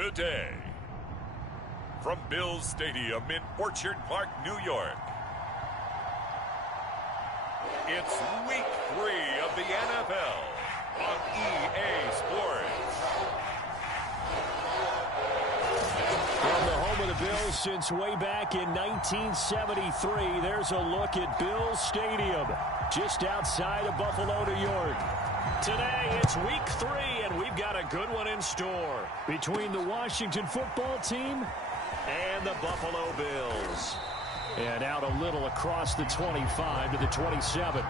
today. From Bills Stadium in Orchard Park, New York, it's Week 3 of the NFL on EA Sports. From the home of the Bills since way back in 1973, there's a look at Bills Stadium, just outside of Buffalo, New York. Today, it's Week 3, and we've got a good one in store between the Washington football team and the Buffalo Bills. And out a little across the 25 to the 27.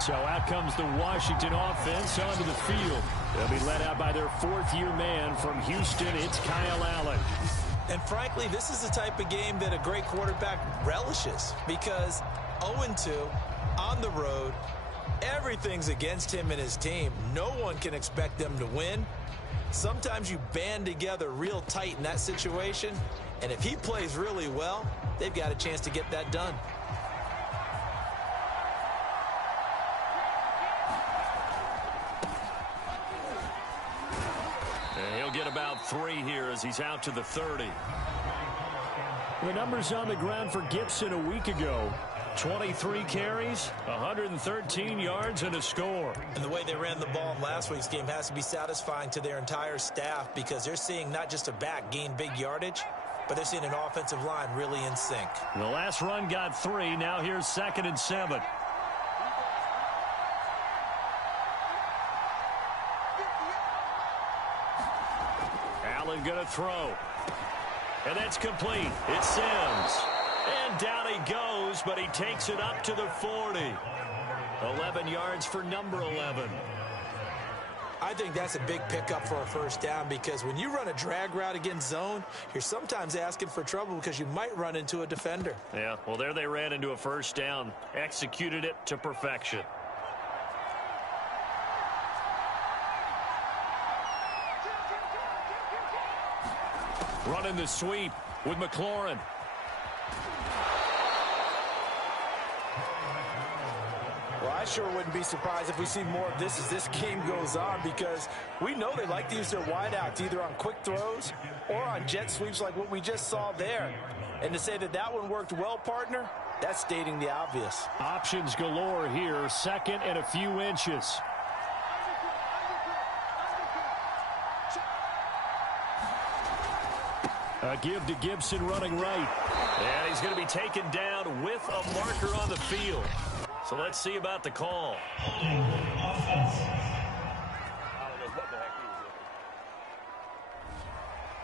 So out comes the Washington offense onto the field. They'll be led out by their fourth-year man from Houston. It's Kyle Allen. And frankly, this is the type of game that a great quarterback relishes, because 0-2 on the road, everything's against him and his team. No one can expect them to win. Sometimes you band together real tight in that situation, and if he plays really well, they've got a chance to get that done. And he'll get about 3 here as he's out to the 30. The numbers on the ground for Gibson a week ago. 23 carries, 113 yards, and a score. And the way they ran the ball in last week's game has to be satisfying to their entire staff, because they're seeing not just a back gain big yardage, but they're seeing an offensive line really in sync. The last run got 3. Now here's 2nd and 7. Allen going to throw. And that's complete. It's Sims. And down he goes, but he takes it up to the 40. 11 yards for number 11. I think that's a big pickup for a first down, because when you run a drag route against zone, you're sometimes asking for trouble because you might run into a defender. Yeah, well, there they ran into a first down. Executed it to perfection. Running the sweep with McLaurin. Well, I sure wouldn't be surprised if we see more of this as this game goes on, because we know they like to use their wideouts either on quick throws or on jet sweeps like what we just saw there. And to say that that one worked well, partner, that's stating the obvious. Options galore here. 2nd and a few inches. A give to Gibson running right. And he's going to be taken down with a marker on the field. So let's see about the call.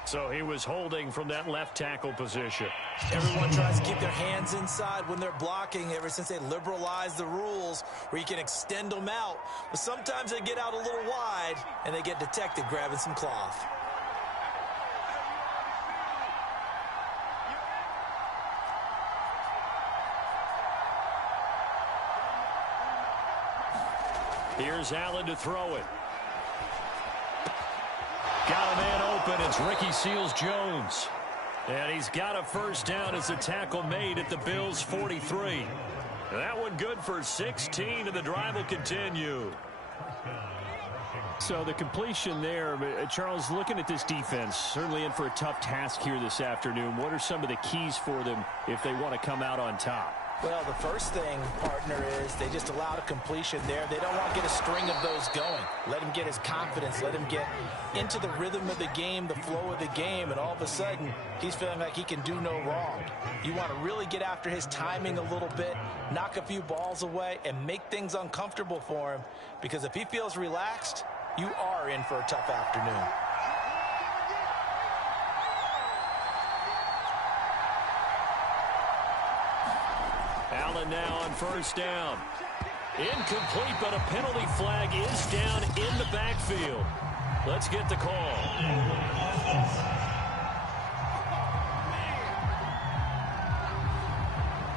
So he was holding from that left tackle position. Everyone tries to keep their hands inside when they're blocking ever since they liberalized the rules where you can extend them out. But sometimes they get out a little wide and they get detected grabbing some cloth. Here's Allen to throw it. Got a man open. It's Ricky Seals-Jones. And he's got a first down as the tackle made at the Bills' 43. That one good for 16, and the drive will continue. So the completion there, Charles, looking at this defense, certainly in for a tough task here this afternoon. What are some of the keys for them if they want to come out on top? Well, the first thing, partner, is they just allowed a completion there. They don't want to get a string of those going. Let him get his confidence. Let him get into the rhythm of the game, the flow of the game, and all of a sudden, he's feeling like he can do no wrong. You want to really get after his timing a little bit, knock a few balls away, and make things uncomfortable for him, because if he feels relaxed, you are in for a tough afternoon. Allen now on first down. Incomplete, but a penalty flag is down in the backfield. Let's get the call.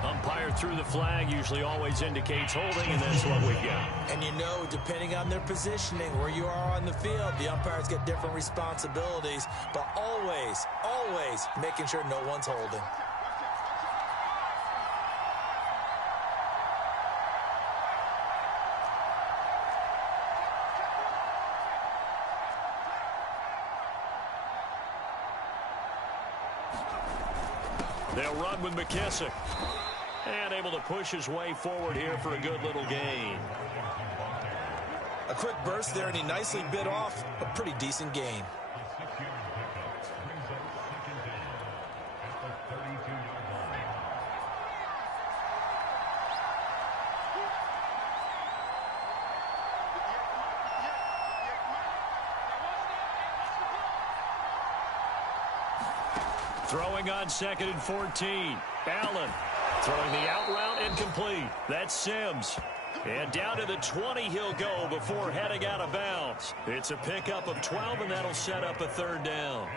Umpire threw the flag, usually always indicates holding, and that's what we got. And you know, depending on their positioning, where you are on the field, the umpires get different responsibilities, but always, always making sure no one's holding. They'll run with McKissick. And able to push his way forward here for a good little gain. A quick burst there, and he nicely bit off a pretty decent gain. Throwing on 2nd and 14. Allen throwing the out route incomplete. That's Sims. And down to the 20 he'll go before heading out of bounds. It's a pickup of 12, and that'll set up a 3rd down.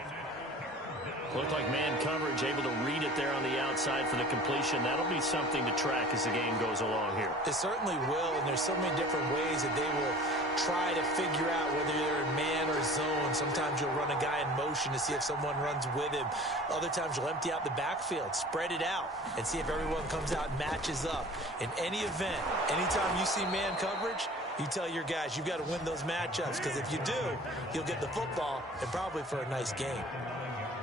Looked like man coverage, able to read it there on the outside for the completion. That'll be something to track as the game goes along here. It certainly will, and there's so many different ways that they will try to figure out whether they're in man or zone. Sometimes you'll run a guy in motion to see if someone runs with him. Other times you'll empty out the backfield, spread it out, and see if everyone comes out and matches up. In any event, anytime you see man coverage, you tell your guys you've got to win those matchups, because if you do, you'll get the football and probably for a nice game.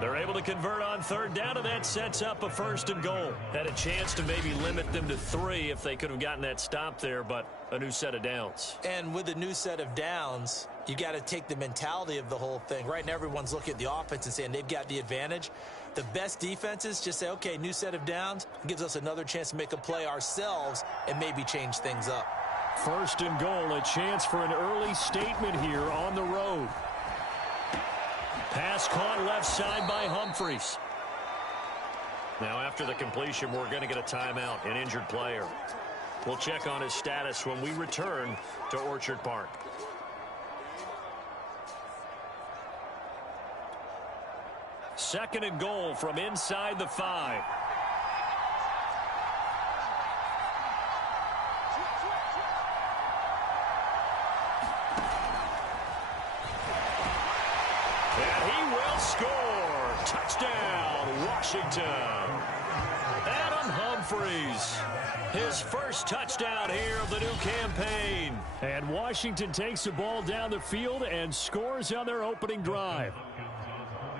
They're able to convert on 3rd down, and that sets up a 1st and goal. Had a chance to maybe limit them to 3 if they could have gotten that stop there, but a new set of downs. And with a new set of downs, you got to take the mentality of the whole thing. Right now, everyone's looking at the offense and saying they've got the advantage. The best defenses just say, okay, new set of downs, gives us another chance to make a play ourselves and maybe change things up. 1st and goal, a chance for an early statement here on the road. Pass caught left side by Humphries. Now after the completion, we're going to get a timeout, an injured player. We'll check on his status when we return to Orchard Park. Second and goal from inside the 5. Score! Touchdown, Washington. Adam Humphries. His first touchdown here of the new campaign. And Washington takes the ball down the field and scores on their opening drive.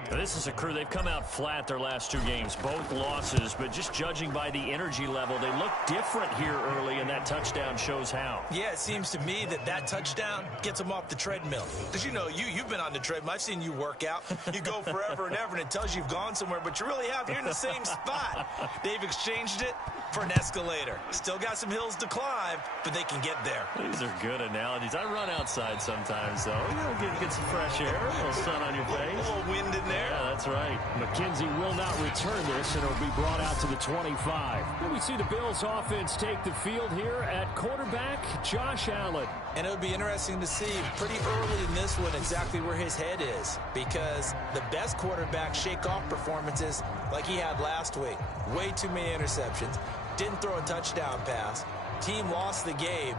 This is a crew, they've come out flat their last 2 games, both losses, but just judging by the energy level, they look different here early, and that touchdown shows how. Yeah, it seems to me that touchdown gets them off the treadmill. Because, you know, you've been on the treadmill. I've seen you work out. You go forever and ever, and it tells you you've gone somewhere, but you really have. You're in the same spot. They've exchanged it for an escalator. Still got some hills to climb, but they can get there. These are good analogies. I run outside sometimes, though. You know, get some fresh air, a little sun on your face. A little wind in there. Yeah, that's right. McKenzie will not return this, and it'll be brought out to the 25. And we see the Bills offense take the field here at quarterback, Josh Allen. And it would be interesting to see pretty early in this one exactly where his head is, because the best quarterbacks shake off performances like he had last week. Way too many interceptions. Didn't throw a touchdown pass. Team lost the game.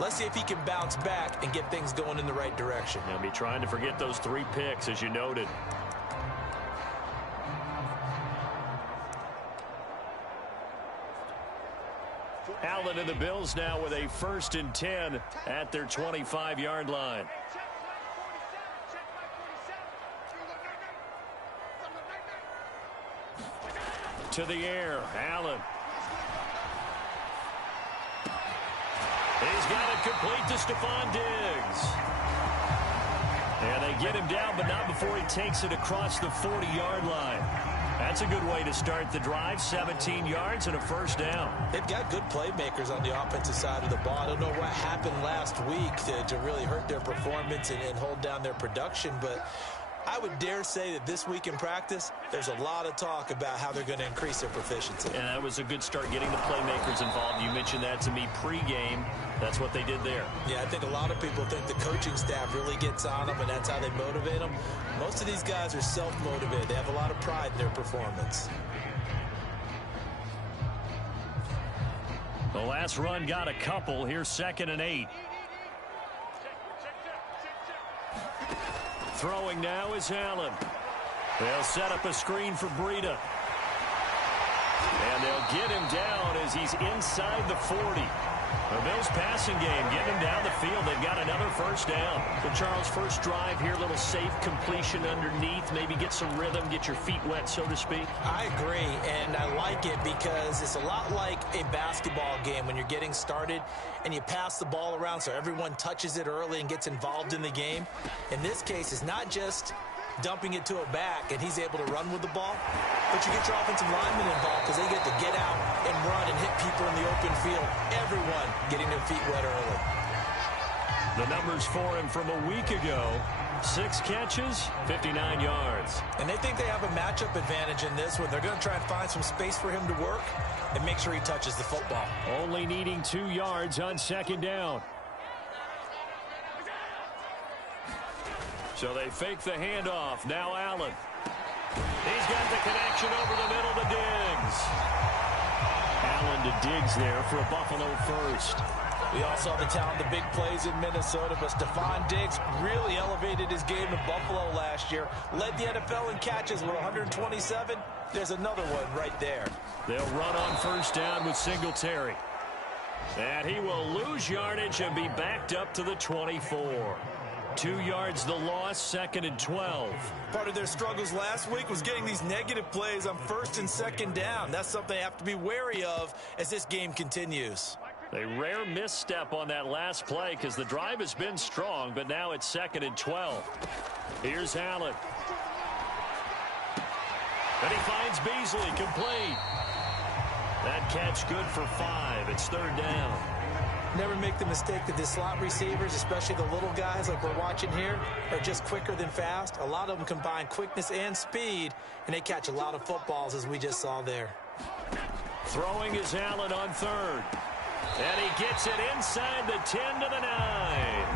Let's see if he can bounce back and get things going in the right direction. He'll be trying to forget those 3 picks, as you noted. Allen and the Bills now with a 1st and 10 at their 25-yard line. To the air, Allen. He's got it complete to Stephon Diggs. And they get him down, but not before he takes it across the 40-yard line. That's a good way to start the drive. 17 yards and a 1st down. They've got good playmakers on the offensive side of the ball. I don't know what happened last week to really hurt their performance and hold down their production, but I would dare say that this week in practice, there's a lot of talk about how they're going to increase their proficiency. And that was a good start, getting the playmakers involved. You mentioned that to me pregame. That's what they did there. Yeah, I think a lot of people think the coaching staff really gets on them, and that's how they motivate them. Most of these guys are self-motivated. They have a lot of pride in their performance. The last run got a couple. Here's 2nd and 8. Throwing now is Allen. They'll set up a screen for Breida. And they'll get him down as he's inside the 40. The Bills passing game, getting them down the field. They've got another first down. So, Charles, first drive here, little safe completion underneath. Maybe get some rhythm, get your feet wet, so to speak. I agree, and I like it because it's a lot like a basketball game when you're getting started and you pass the ball around so everyone touches it early and gets involved in the game. In this case, it's not just dumping it to a back and he's able to run with the ball, but you get your offensive linemen involved because they get to get out and run and hit people in the open field. Everyone getting their feet wet early. The numbers for him from a week ago: 6 catches, 59 yards. And they think they have a matchup advantage in this one. They're going to try and find some space for him to work and make sure he touches the football. Only needing 2 yards on second down. So they fake the handoff. Now Allen. He's got the connection over the middle to Diggs. Allen to Diggs there for a Buffalo first. We all saw the talent, the big plays in Minnesota, but Stephon Diggs really elevated his game in Buffalo last year. Led the NFL in catches with 127. There's another one right there. They'll run on first down with Singletary. And he will lose yardage and be backed up to the 24. 2 yards the loss, 2nd and 12. Part of their struggles last week was getting these negative plays on 1st and 2nd down. That's something they have to be wary of as this game continues. A rare misstep on that last play because the drive has been strong, but now it's 2nd and 12. Here's Allen. And he finds Beasley, complete. That catch good for 5. It's 3rd down. Never make the mistake that the slot receivers, especially the little guys like we're watching here, are just quicker than fast. A lot of them combine quickness and speed, and they catch a lot of footballs, as we just saw there. Throwing is Allen on 3rd. And he gets it inside the 10 to the 9.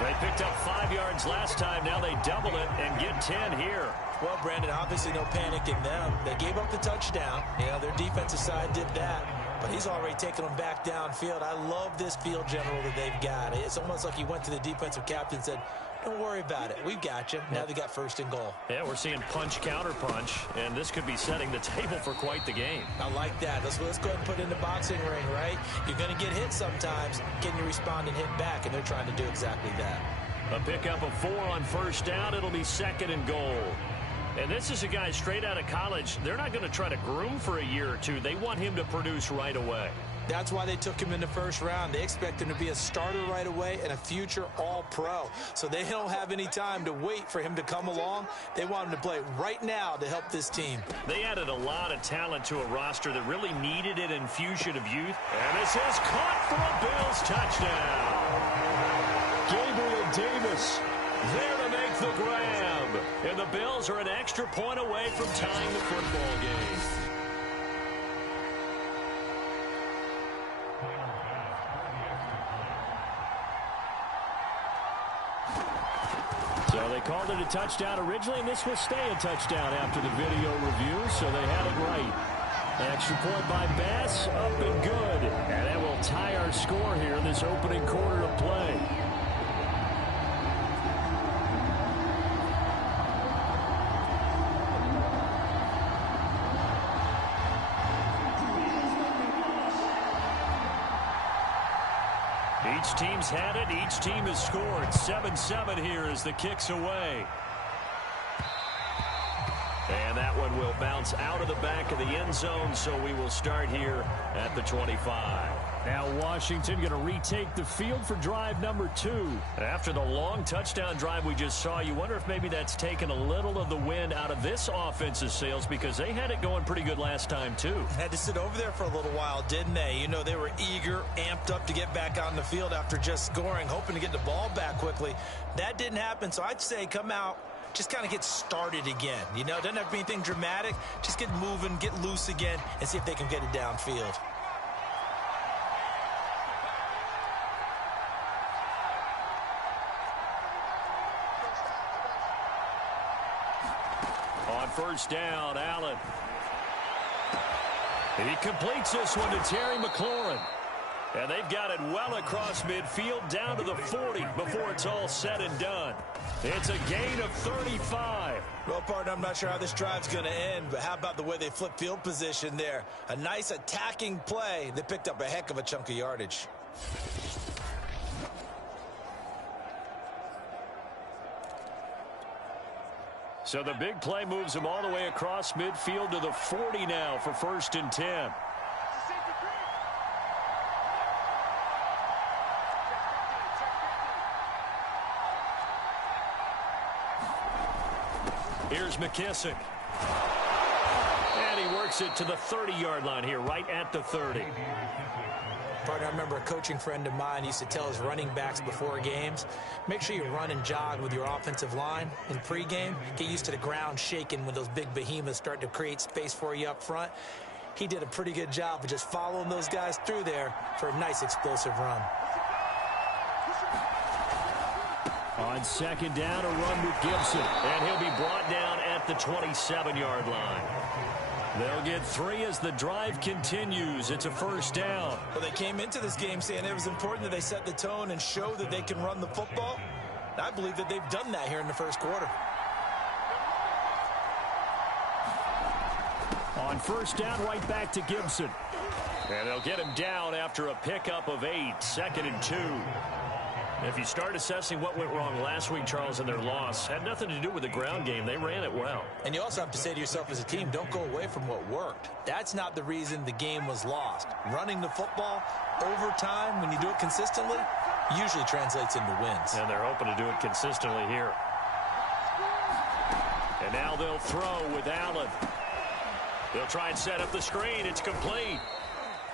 They picked up 5 yards last time. Now they double it and get 10 here. Well, Brandon, obviously no panic in them. They gave up the touchdown. You know, their defensive side did that. But he's already taken them back downfield. I love this field general that they've got. It's almost like he went to the defensive captain and said, don't worry about it. We've got you. Now they got 1st and goal. Yeah, we're seeing punch, counter punch, and this could be setting the table for quite the game. I like that. Let's go ahead and put it in the boxing ring, right? You're going to get hit sometimes. Can you respond and hit back? And they're trying to do exactly that. A pickup of 4 on first down. It'll be 2nd and goal. And this is a guy straight out of college. They're not going to try to groom for a year or two. They want him to produce right away. That's why they took him in the 1st round. They expect him to be a starter right away and a future All-Pro. So they don't have any time to wait for him to come along. They want him to play right now to help this team. They added a lot of talent to a roster that really needed an infusion of youth. And this is caught for a Bills touchdown. Gabriel Davis there to make the grab. And the Bills are an extra point away from tying the football game. So they called it a touchdown originally, and this will stay a touchdown after the video review, so they had it right. Extra point by Bass, up and good. And that will tie our score here in this opening quarter of play. Each team's had it. Each team has scored. 7-7 here as the kick's away. And that one will bounce out of the back of the end zone, so we will start here at the 25. Now Washington going to retake the field for drive number 2. After the long touchdown drive we just saw, you wonder if maybe that's taken a little of the wind out of this offense's sails because they had it going pretty good last time too. Had to sit over there for a little while, didn't they? You know, they were eager, amped up to get back on the field after just scoring, hoping to get the ball back quickly. That didn't happen, so I'd say come out, just kind of get started again. You know, doesn't have to be anything dramatic. Just get moving, get loose again, and see if they can get it downfield. On first down, Allen. And he completes this one to Terry McLaurin. And they've got it well across midfield down to the 40 before it's all said and done. It's a gain of 35. Well, partner, I'm not sure how this drive's going to end, but how about the way they flip field position there? A nice attacking play that picked up a heck of a chunk of yardage. So the big play moves him all the way across midfield to the 40 now for 1st and 10. Here's McKissick. And he works it to the 30-yard line here, right at the 30. Partner, I remember a coaching friend of mine used to tell his running backs before games, make sure you run and jog with your offensive line in pregame. Get used to the ground shaking when those big behemoths start to create space for you up front. He did a pretty good job of just following those guys through there for a nice explosive run. On 2nd down, a run with Gibson. And he'll be brought down at the 27-yard line. They'll get 3 as the drive continues. It's a 1st down. Well, they came into this game saying it was important that they set the tone and show that they can run the football. And I believe that they've done that here in the 1st quarter. On 1st down, right back to Gibson. And they'll get him down after a pickup of 8, 2nd and 2. If you start assessing what went wrong last week, Charles, in their loss, had nothing to do with the ground game. They ran it well. And you also have to say to yourself as a team, don't go away from what worked. That's not the reason the game was lost. Running the football over time, when you do it consistently, usually translates into wins. And they're hoping to do it consistently here. And now they'll throw with Allen. They'll try and set up the screen. It's complete.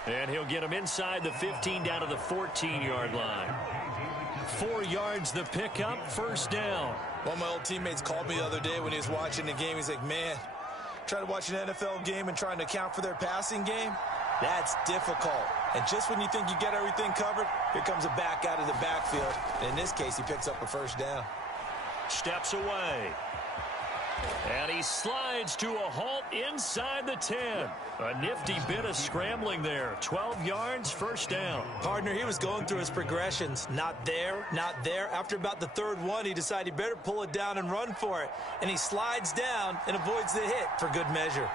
And he'll get him inside the 15 down to the 14-yard line. 4 yards the pickup, 1st down. One of my old teammates called me the other day when he was watching the game. He's like, man, trying to watch an NFL game and trying to account for their passing game, that's difficult. And just when you think you get everything covered, here comes a back out of the backfield. And in this case, he picks up a 1st down. Steps away. And he slides to a halt inside the 10. A nifty bit of scrambling there. 12 yards, 1st down. Partner, he was going through his progressions. Not there, not there. After about the 3rd one, he decided he better pull it down and run for it. And he slides down and avoids the hit for good measure.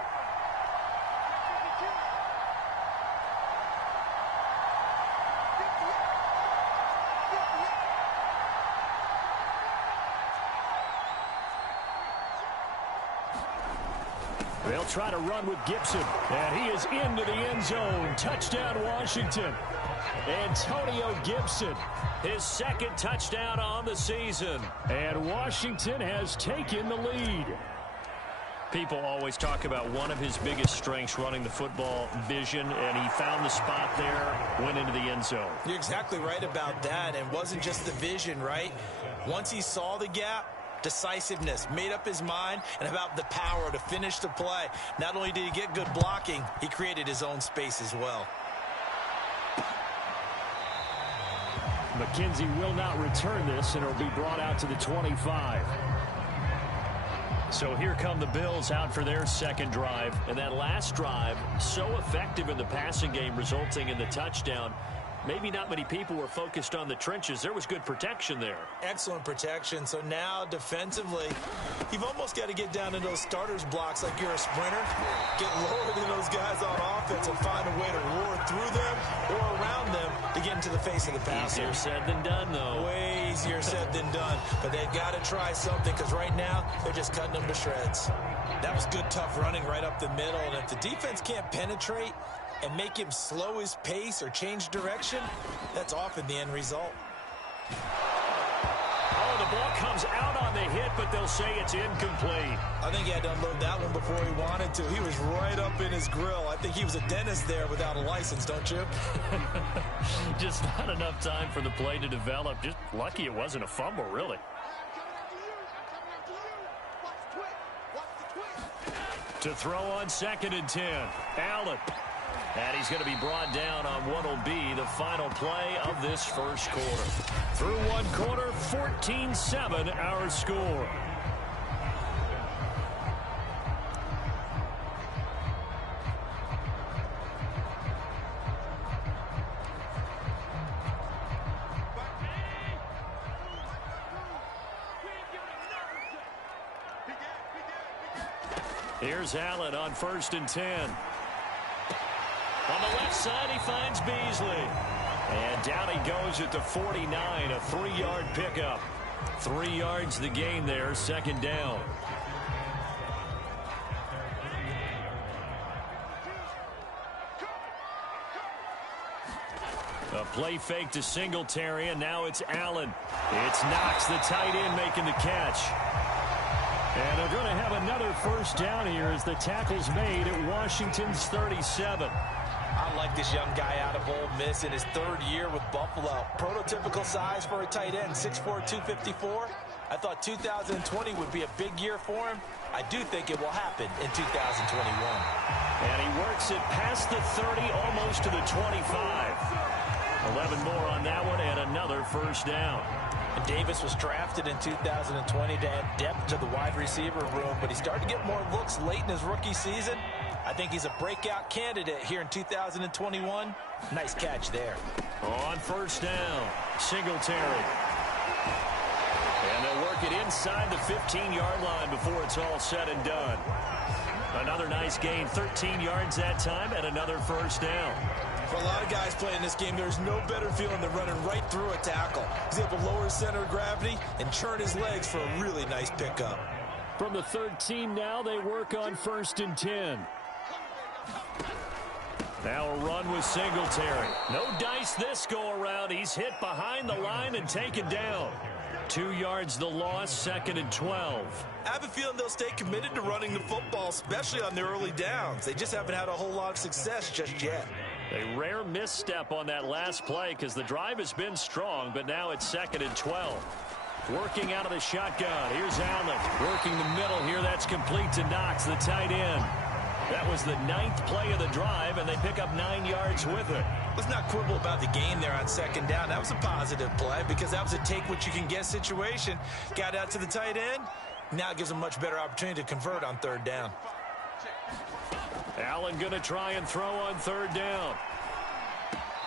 They'll try to run with Gibson. And he is into the end zone. Touchdown, Washington. Antonio Gibson, his 2nd touchdown on the season. And Washington has taken the lead. People always talk about one of his biggest strengths, running the football, vision, and he found the spot there, went into the end zone. You're exactly right about that. And it wasn't just the vision, right? Once he saw the gap, decisiveness, made up his mind, and about the power to finish the play. Not only did he get good blocking, he created his own space as well. McKenzie will not return this, and it'll be brought out to the 25. So here come the Bills out for their 2nd drive. And that last drive, so effective in the passing game, resulting in the touchdown. Maybe not many people were focused on the trenches. There was good protection there. Excellent protection. So now defensively, you've almost got to get down in those starters blocks like you're a sprinter. Get lower than those guys on offense and find a way to roar through them or around them to get into the face of the passer. Easier said than done, though. Way easier said than done. But they've got to try something because right now they're just cutting them to shreds. That was good, tough running right up the middle. And if the defense can't penetrate and make him slow his pace or change direction, that's often the end result. Oh, the ball comes out on the hit, but they'll say it's incomplete. I think he had to unload that one before he wanted to. He was right up in his grill. I think he was a dentist there without a license, don't you? Just not enough time for the play to develop. Just lucky it wasn't a fumble, really. To throw on 2nd and 10. Allen. And he's going to be brought down on what will be the final play of this 1st quarter. Through 1 quarter, 14-7 our score. Here's Allen on 1st and 10. On the left side, he finds Beasley. And down he goes at the 49, a 3-yard pickup. 3 yards the gain there, second down. A play fake to Singletary, and now it's Allen. It's Knox, the tight end, making the catch. And they're going to have another first down here as the tackle's made at Washington's 37. I like this young guy out of Ole Miss in his 3rd year with Buffalo. Prototypical size for a tight end, 6'4", 254. I thought 2020 would be a big year for him. I do think it will happen in 2021. And he works it past the 30, almost to the 25. 11 more on that one, and another first down. And Davis was drafted in 2020 to add depth to the wide receiver room, but he started to get more looks late in his rookie season. I think he's a breakout candidate here in 2021. Nice catch there. On first down, Singletary. And they'll work it inside the 15-yard line before it's all said and done. Another nice gain, 13 yards that time, and another first down. For a lot of guys playing this game, there's no better feeling than running right through a tackle. He's able to lower his center of gravity and churn his legs for a really nice pickup. From the 13 now, they work on 1st and 10. Now a run with Singletary. No dice this go-around. He's hit behind the line and taken down. 2 yards the loss, 2nd and 12. I have a feeling they'll stay committed to running the football, especially on their early downs. They just haven't had a whole lot of success just yet. A rare misstep on that last play because the drive has been strong, but now it's 2nd and 12. Working out of the shotgun. Here's Allen. Working the middle here. That's complete to Knox, the tight end. That was the 9th play of the drive, and they pick up 9 yards with it. Let's not quibble about the gain there on 2nd down. That was a positive play because that was a take-what-you-can-get situation. Got out to the tight end. Now it gives them a much better opportunity to convert on 3rd down. Allen going to try and throw on 3rd down.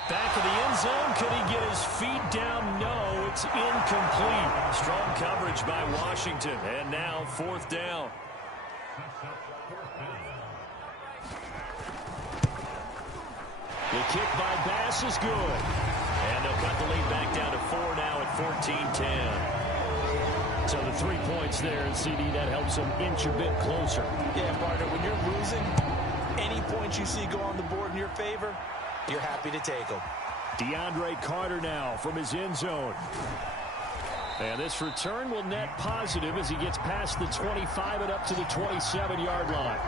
Back of the end zone. Could he get his feet down? No, it's incomplete. Strong coverage by Washington. And now 4th down. The kick by Bass is good. And they'll cut the lead back down to 4 now at 14-10. So the 3 points there, and CD, that helps them inch a bit closer. Yeah, partner, when you're losing, any points you see go on the board in your favor, you're happy to take them. DeAndre Carter now from his end zone. And this return will net positive as he gets past the 25 and up to the 27-yard line.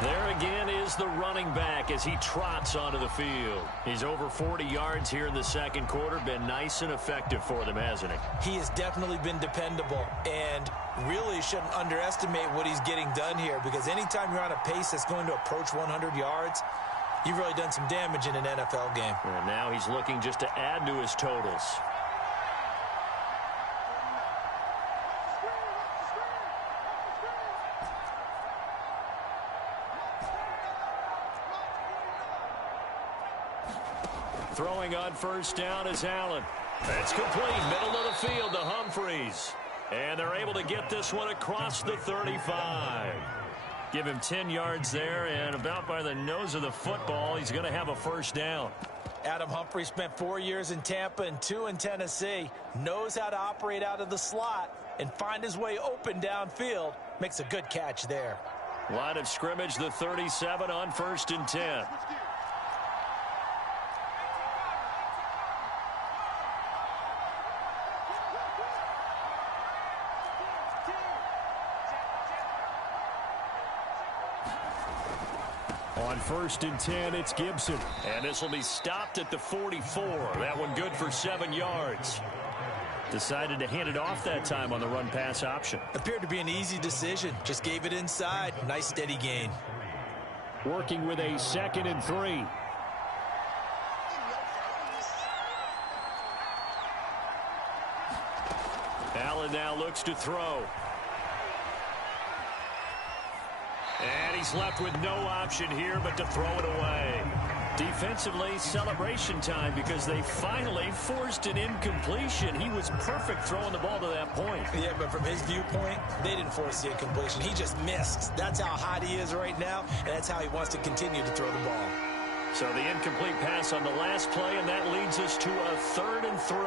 There again is the running back as he trots onto the field. He's over 40 yards here in the 2nd quarter. Been nice and effective for them, hasn't he? He has definitely been dependable and really shouldn't underestimate what he's getting done here because anytime you're on a pace that's going to approach 100 yards, you've really done some damage in an NFL game. And now he's looking just to add to his totals. Throwing on 1st down is Allen. It's complete, middle of the field to Humphries. And they're able to get this one across the 35. Give him 10 yards there, and about by the nose of the football, he's going to have a 1st down. Adam Humphries spent 4 years in Tampa and 2 in Tennessee. Knows how to operate out of the slot and find his way open downfield. Makes a good catch there. Line of scrimmage, the 37 on 1st and 10. On 1st and 10, it's Gibson. And this will be stopped at the 44. That one good for 7 yards. Decided to hand it off that time on the run-pass option. Appeared to be an easy decision. Just gave it inside. Nice steady gain. Working with a 2nd and 3. Allen now looks to throw. And he's left with no option here but to throw it away. Defensively, celebration time because they finally forced an incompletion. He was perfect throwing the ball to that point. Yeah, but from his viewpoint, they didn't force the incompletion. He just missed. That's how hot he is right now, and that's how he wants to continue to throw the ball. So the incomplete pass on the last play, and that leads us to a 3rd and 3.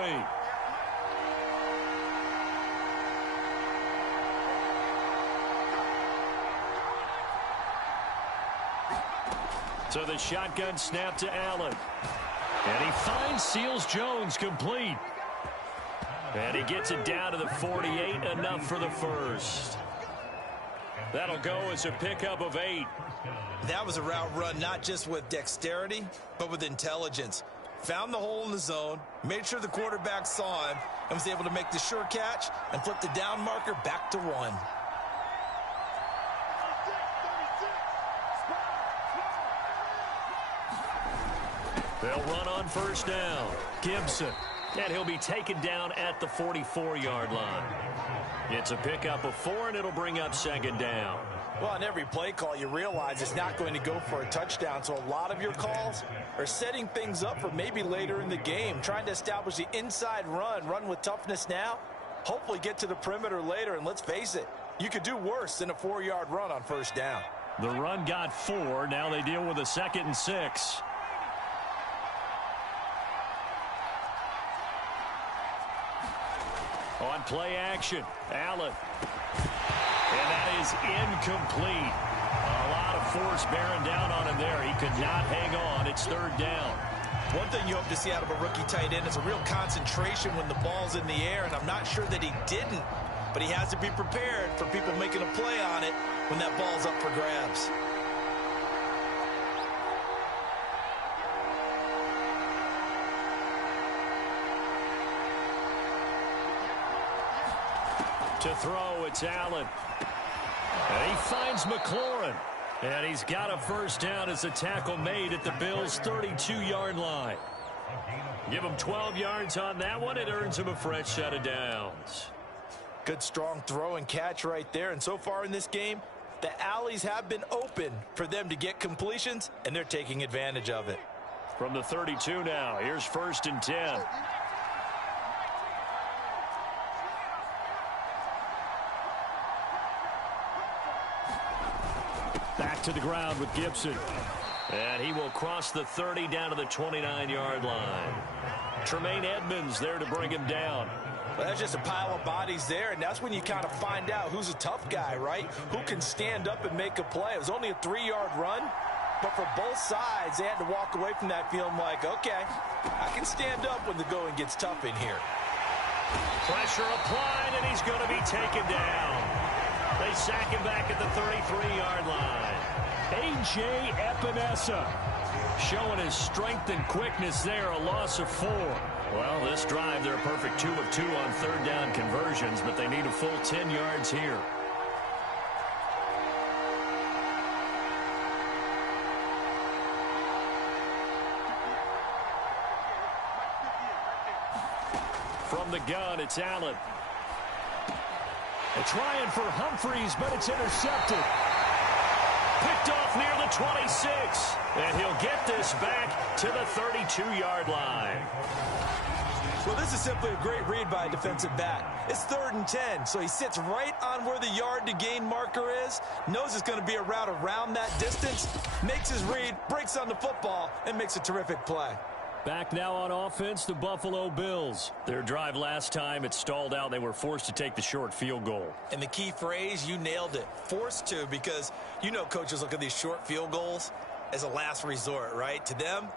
So the shotgun snap to Allen. And he finds Seals-Jones complete. And he gets it down to the 48, enough for the first. That'll go as a pickup of 8. That was a route run not just with dexterity, but with intelligence. Found the hole in the zone, made sure the quarterback saw him, and was able to make the sure catch and flip the down marker back to 1. They'll run on first down. Gibson. And he'll be taken down at the 44-yard line. It's a pickup of 4, and it'll bring up 2nd down. Well, on every play call, you realize it's not going to go for a touchdown, so a lot of your calls are setting things up for maybe later in the game, trying to establish the inside run with toughness now, hopefully get to the perimeter later, and let's face it, you could do worse than a 4-yard run on first down. The run got 4. Now they deal with a 2nd and 6. On play action, Allen. And that is incomplete. A lot of force bearing down on him there. He could not hang on. It's 3rd down. One thing you hope to see out of a rookie tight end is a real concentration when the ball's in the air, and I'm not sure that he didn't, but he has to be prepared for people making a play on it when that ball's up for grabs. To throw, it's Allen. And he finds McLaurin. And he's got a first down as a tackle made at the Bills' 32-yard line. Give him 12 yards on that one. It earns him a fresh set of downs. Good, strong throw and catch right there. And so far in this game, the alleys have been open for them to get completions, and they're taking advantage of it. From the 32 now, here's 1st and 10. Back to the ground with Gibson. And he will cross the 30 down to the 29-yard line. Tremaine Edmonds there to bring him down. Well, that's just a pile of bodies there, and that's when you kind of find out who's a tough guy, right? Who can stand up and make a play. It was only a 3-yard run, but for both sides, they had to walk away from that feeling like, okay, I can stand up when the going gets tough in here. Pressure applied, and he's going to be taken down. They sack him back at the 33-yard line. A.J. Epinesa showing his strength and quickness there, a loss of 4. Well, this drive, they're a perfect 2 of 2 on 3rd down conversions, but they need a full 10 yards here. From the gun, it's Allen. They're trying for Humphreys, but it's intercepted. Picked off near the 26. And he'll get this back to the 32-yard line. Well, this is simply a great read by a defensive back. It's 3rd and 10, so he sits right on where the yard to gain marker is, knows it's going to be a route around that distance, makes his read, breaks on the football, and makes a terrific play. Back now on offense, the Buffalo Bills. Their drive last time, it stalled out. They were forced to take the short field goal. And the key phrase, you nailed it, forced to, because you know coaches look at these short field goals as a last resort, right? To them,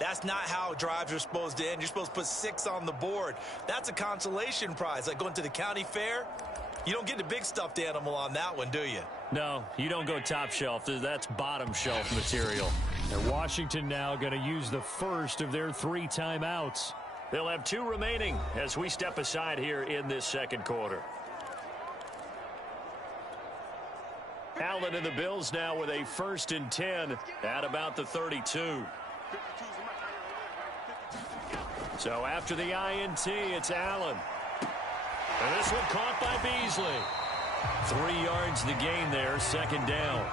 that's not how drives are supposed to end. You're supposed to put 6 on the board. That's a consolation prize, like going to the county fair. You don't get the big stuffed animal on that one, do you? No, you don't go top shelf. That's bottom shelf material. And Washington now going to use the first of their 3 timeouts. They'll have 2 remaining as we step aside here in this second quarter. Allen and the Bills now with a 1st and 10 at about the 32. So after the INT, it's Allen. And this one caught by Beasley. 3 yards the gain there, 2nd down.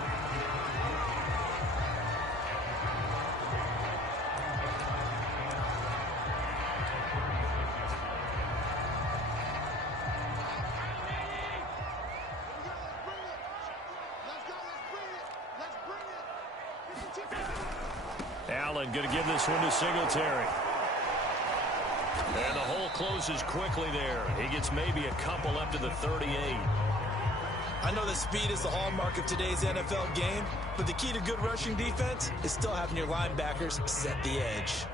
Allen going to give this one to Singletary. And the hole closes quickly there. He gets maybe a couple up to the 38. I know that speed is the hallmark of today's NFL game, but the key to good rushing defense is still having your linebackers set the edge.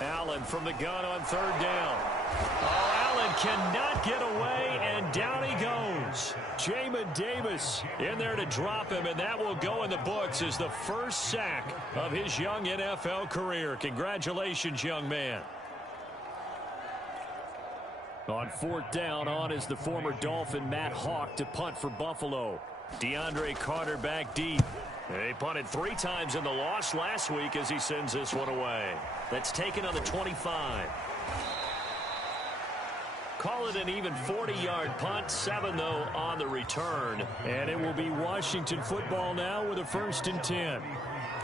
Allen from the gun on third down. Oh, Allen cannot get away, and down he goes. Jamin Davis in there to drop him, and that will go in the books as the first sack of his young NFL career. Congratulations, young man. On fourth down, on is the former Dolphin Matt Hawk to punt for Buffalo. DeAndre Carter back deep. They punted 3 times in the loss last week as he sends this one away. That's taken on the 25. Call it an even 40-yard punt. 7, though, on the return. And it will be Washington football now with a 1st and 10.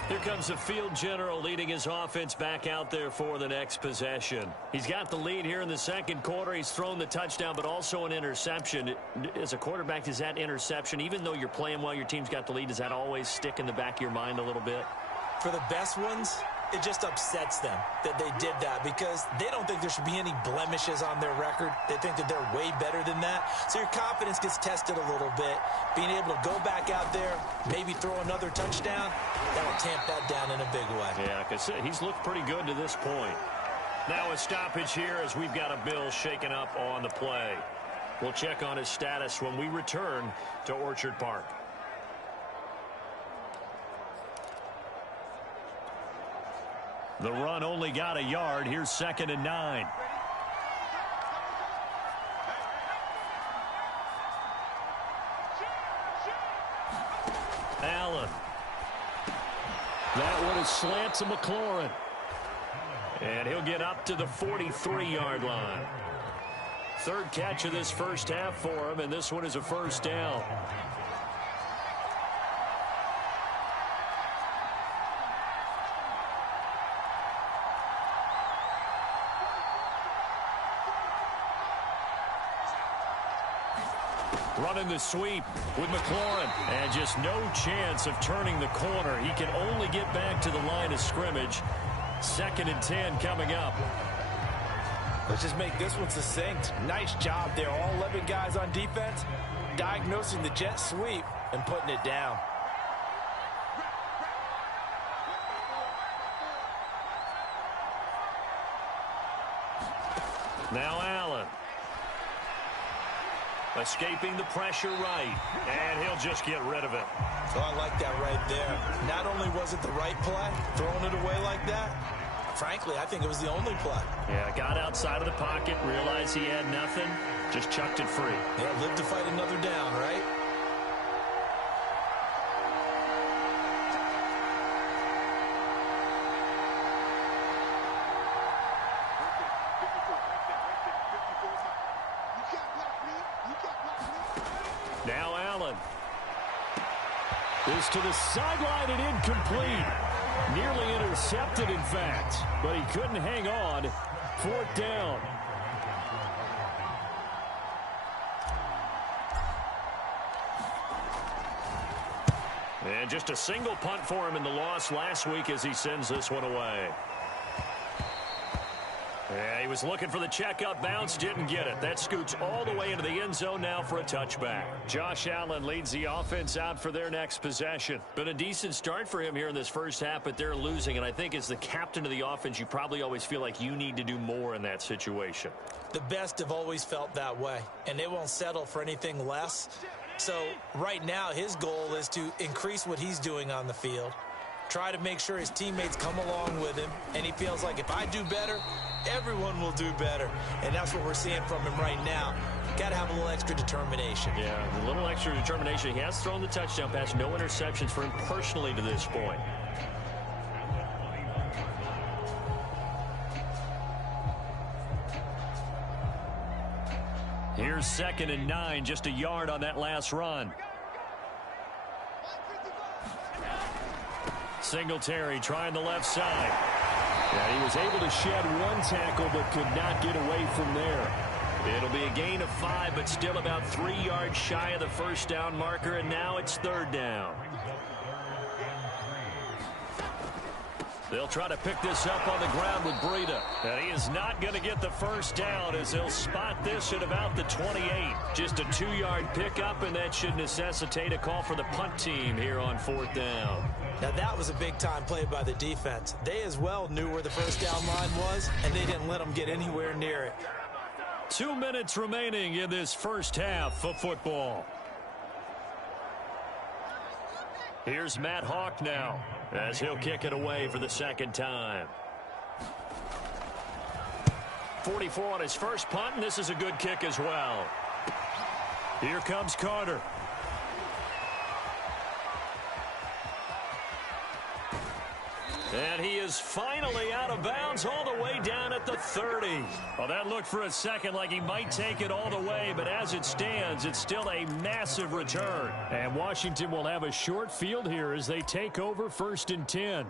Here comes the field general leading his offense back out there for the next possession. He's got the lead here in the second quarter. He's thrown the touchdown, but also an interception. As a quarterback, does that interception, even though you're playing well, your team's got the lead, does that always stick in the back of your mind a little bit? For the best ones, it just upsets them that they did that because they don't think there should be any blemishes on their record. They think that they're way better than that. So your confidence gets tested a little bit. Being able to go back out there, maybe throw another touchdown, that'll tamp that down in a big way. Yeah, because he's looked pretty good to this point. Now a stoppage here as we've got a Bill shaken up on the play. We'll check on his status when we return to Orchard Park. The run only got a yard. Here's 2nd and 9. Allen. That one is slant to McLaurin. And he'll get up to the 43-yard line. 3rd catch of this first half for him, and this one is a 1st down. Running the sweep with McLaurin. And just no chance of turning the corner. He can only get back to the line of scrimmage. 2nd and 10 coming up. Let's just make this one succinct. Nice job there. All 11 guys on defense diagnosing the jet sweep and putting it down. Now Allen. Escaping the pressure right. And he'll just get rid of it. Oh, I like that right there. Not only was it the right play, throwing it away like that, frankly, I think it was the only play. Yeah, got outside of the pocket, realized he had nothing, just chucked it free. Yeah, live to fight another down, right? Now Allen. Is to the sideline and incomplete. Nearly intercepted, in fact, but he couldn't hang on. 4th down. And just a single punt for him in the loss last week as he sends this one away. Yeah, he was looking for the checkup bounce, didn't get it. That scoots all the way into the end zone now for a touchback. Josh Allen leads the offense out for their next possession. Been a decent start for him here in this first half, but they're losing. And I think as the captain of the offense, you probably always feel like you need to do more in that situation. The best have always felt that way, and they won't settle for anything less. So right now, his goal is to increase what he's doing on the field, try to make sure his teammates come along with him, and he feels like if I do better, everyone will do better. And that's what we're seeing from him right now. Got to have a little extra determination. Yeah, a little extra determination. He has thrown the touchdown pass. No interceptions for him personally to this point. Here's 2nd and 9, just a yard on that last run. Singletary trying the left side. Yeah, he was able to shed one tackle but could not get away from there. It'll be a gain of 5, but still about 3 yards shy of the first down marker, and now it's 3rd down. They'll try to pick this up on the ground with Breida. And he is not going to get the first down as they'll spot this at about the 28. Just a 2-yard pickup, and that should necessitate a call for the punt team here on 4th down. Now that was a big-time play by the defense. They as well knew where the first down line was, and they didn't let them get anywhere near it. 2 minutes remaining in this first half of football. Here's Matt Hawk now, as he'll kick it away for the 2nd time. 44 on his first punt, and this is a good kick as well. Here comes Carter. And he is finally out of bounds all the way down at the 30. Well, that looked for a second like he might take it all the way, but as it stands, it's still a massive return. And Washington will have a short field here as they take over 1st and 10.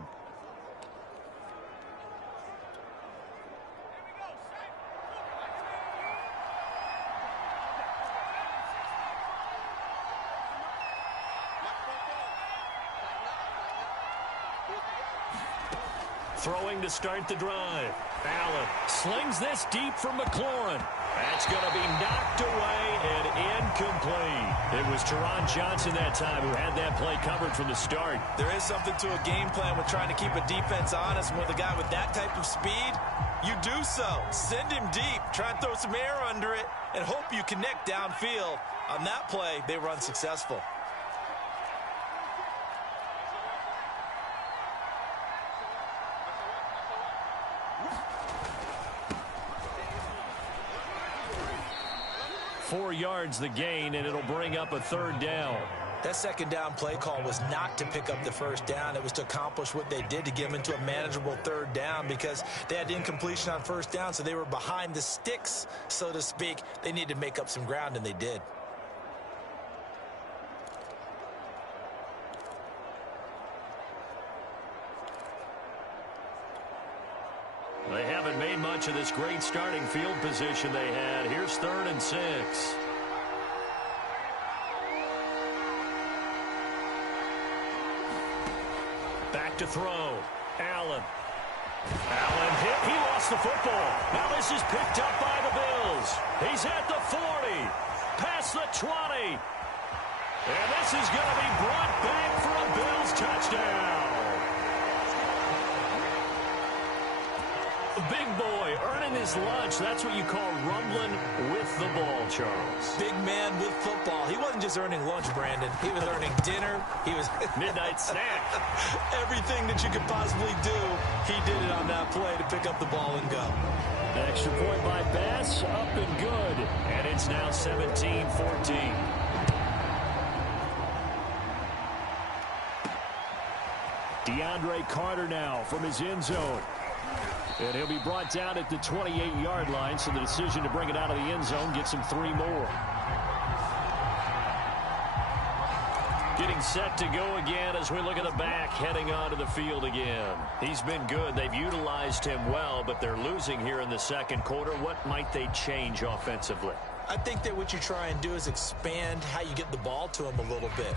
Throwing to start the drive. Allen slings this deep from McLaurin. That's going to be knocked away and incomplete. It was Teron Johnson that time who had that play covered from the start. There is something to a game plan with trying to keep a defense honest. With a guy with that type of speed, you do so. Send him deep. Try and throw some air under it and hope you connect downfield. On that play, they were unsuccessful. Four yards the gain, and it'll bring up a 3rd down. That 2nd down play call was not to pick up the first down. It was to accomplish what they did, to get them into a manageable 3rd down, because they had incompletion on first down, so they were behind the sticks, so to speak. They needed to make up some ground, and they did. They haven't made much of this great starting field position they had. Here's 3rd and 6. Back to throw. Allen. Allen hit. He lost the football. Now this is picked up by the Bills. He's at the 40. Past the 20. And this is going to be brought back for a Bills touchdown. Big boy earning his lunch. That's what you call rumbling with the ball, Charles. Big man with football. He wasn't just earning lunch, Brandon. He was earning dinner. He was midnight snack. Everything that you could possibly do, he did it on that play to pick up the ball and go. Extra point by Bass, up and good. And it's now 17-14. DeAndre Carter now from his end zone. And he'll be brought down at the 28-yard line, so the decision to bring it out of the end zone gets him 3 more. Getting set to go again as we look at the back heading onto the field again. He's been good. They've utilized him well, but they're losing here in the 2nd quarter. What might they change offensively? I think that what you try and do is expand how you get the ball to him a little bit.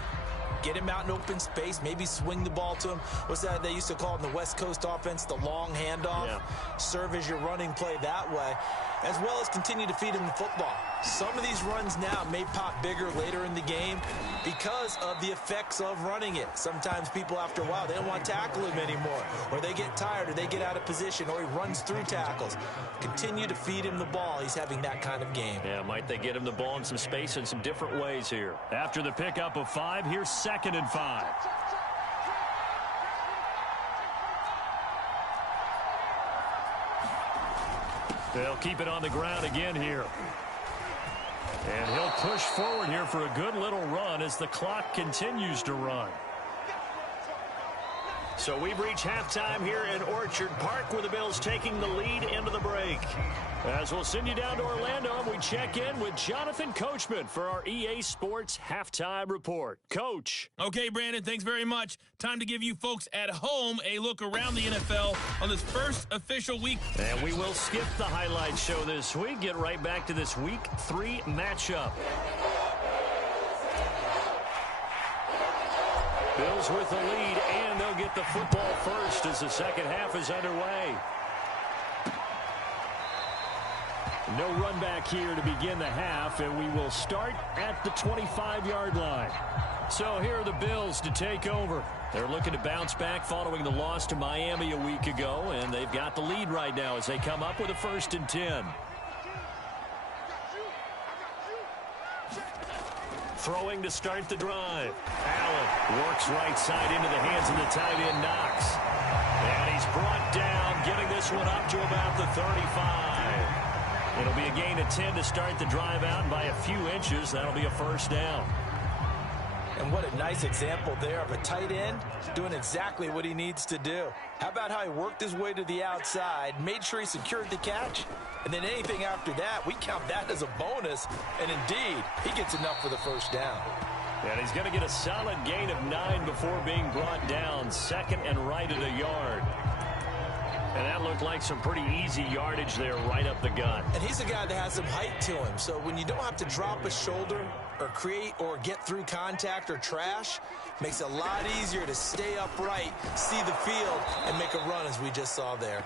Get him out in open space, maybe swing the ball to him. What's that they used to call in the West Coast offense, the long handoff? Yeah. Serve as your running play that way, as well as continue to feed him the football. Some of these runs now may pop bigger later in the game because of the effects of running it. Sometimes people, after a while, they don't want to tackle him anymore, or they get tired, or they get out of position, or he runs through tackles. Continue to feed him the ball. He's having that kind of game. Yeah, might they get him the ball in some space in some different ways here. After the pickup of 5, here's 2nd and 5. They'll keep it on the ground again here. And he'll push forward here for a good little run as the clock continues to run. So we've reached halftime here in Orchard Park with the Bills taking the lead into the break. As we'll send you down to Orlando, and we check in with Jonathan Coachman for our EA Sports Halftime Report. Coach. Okay, Brandon, thanks very much. Time to give you folks at home a look around the NFL on this first official week. And we will skip the highlight show this week. Get right back to this Week 3 matchup. Bills with the lead, and they'll get the football first as the second half is underway. No run back here to begin the half, and we will start at the 25-yard line. So here are the Bills to take over. They're looking to bounce back following the loss to Miami a week ago, and they've got the lead right now as they come up with a 1st and 10. Throwing to start the drive. Allen works right side into the hands of the tight end, Knox. And he's brought down, getting this one up to about the 35. It'll be a gain of 10 to start the drive out, and by a few inches, that'll be a 1st down. And what a nice example there of a tight end doing exactly what he needs to do. How about how he worked his way to the outside, made sure he secured the catch, and then anything after that, we count that as a bonus, and indeed, he gets enough for the 1st down. And he's going to get a solid gain of 9 before being brought down, 2nd and right at a yard. And that looked like some pretty easy yardage there right up the gut. And he's a guy that has some height to him, so when you don't have to drop a shoulder or create or get through contact or trash, makes it a lot easier to stay upright, see the field, and make a run as we just saw there.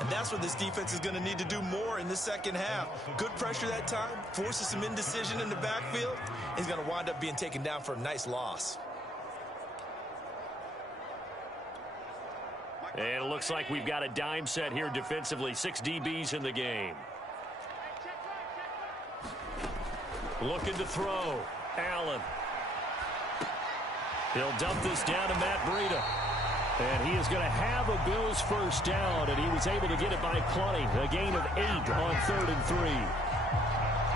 And that's what this defense is going to need to do more in the second half. Good pressure that time, forces some indecision in the backfield. He's going to wind up being taken down for a nice loss. And it looks like we've got a dime set here defensively. 6 DBs in the game. Looking to throw. Allen. He'll dump this down to Matt Breida. And he is going to have a Bills 1st down, and he was able to get it by plenty. A gain of 8 on 3rd and 3.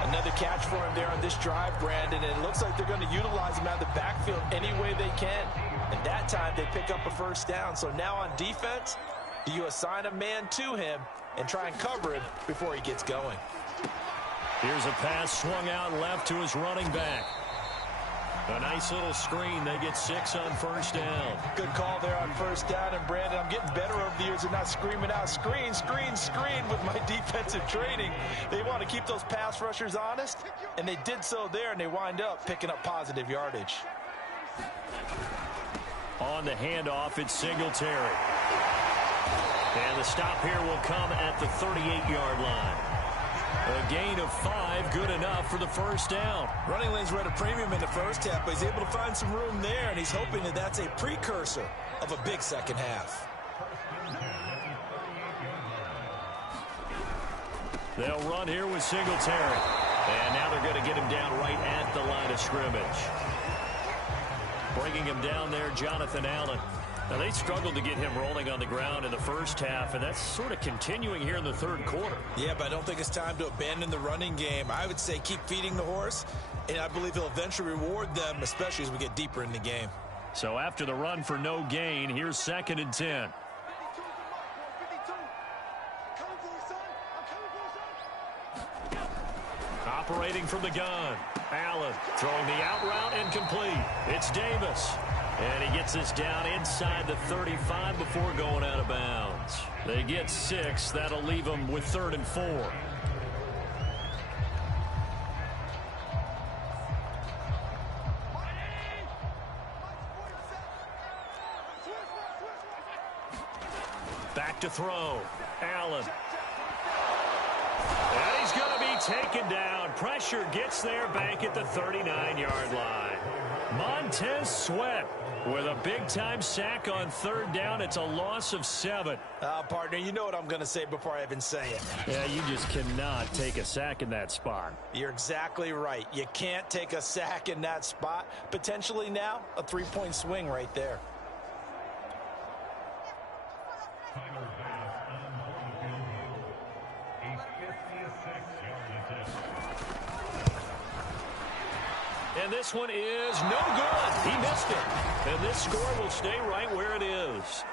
Another catch for him there on this drive, Brandon, and it looks like they're going to utilize him out of the backfield any way they can. And that time they pick up a 1st down. So now on defense, do you assign a man to him and try and cover him before he gets going? Here's a pass swung out left to his running back. A nice little screen. They get 6 on 1st down. Good call there on 1st down. And, Brandon, I'm getting better over the years and not screaming out, screen, screen, screen with my defensive training. They want to keep those pass rushers honest, and they did so there, and they wind up picking up positive yardage. On the handoff, it's Singletary. And the stop here will come at the 38-yard line. A gain of 5, good enough for the 1st down. Running lanes were at a premium in the first half, but he's able to find some room there, and he's hoping that that's a precursor of a big second half. They'll run here with Singletary. And now they're going to get him down right at the line of scrimmage. Bringing him down there, Jonathan Allen. Now, they struggled to get him rolling on the ground in the first half, and that's sort of continuing here in the 3rd quarter. Yeah, but I don't think it's time to abandon the running game. I would say keep feeding the horse, and I believe he'll eventually reward them, especially as we get deeper in the game. So after the run for no gain, here's 2nd and 10. Operating from the gun. Allen throwing the out route incomplete. It's Davis. And he gets this down inside the 35 before going out of bounds. They get 6. That'll leave them with 3rd and 4. Back to throw. Allen. And he's going to be taken down. Pressure gets there back at the 39-yard line. Montez Sweat with a big-time sack on 3rd down. It's a loss of 7. Partner, you know what I'm going to say before I even say it. Yeah, you just cannot take a sack in that spot. You're exactly right. You can't take a sack in that spot. Potentially now, a 3-point swing right there. And this one is no good. He missed it. And this score will stay right where it is.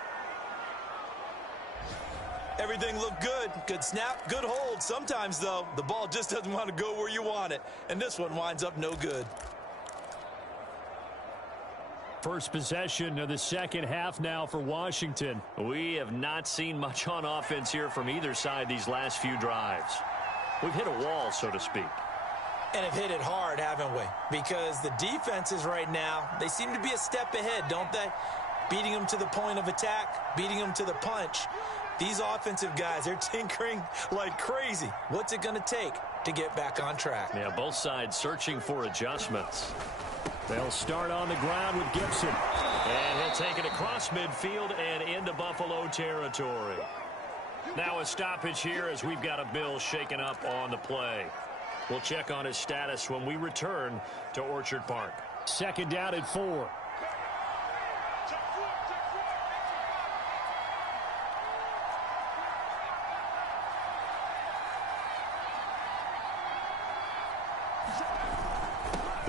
Everything looked good. Good snap, good hold. Sometimes, though, the ball just doesn't want to go where you want it. And this one winds up no good. First possession of the second half now for Washington. We have not seen much on offense here from either side these last few drives. We've hit a wall, so to speak. And have hit it hard, haven't we? Because the defenses right now, they seem to be a step ahead, don't they? Beating them to the point of attack, beating them to the punch. These offensive guys, they're tinkering like crazy. What's it going to take to get back on track? Yeah, both sides searching for adjustments. They'll start on the ground with Gibson. And he'll take it across midfield and into Buffalo territory. Now a stoppage here as we've got a Bill shaken up on the play. We'll check on his status when we return to Orchard Park. Second down at 4.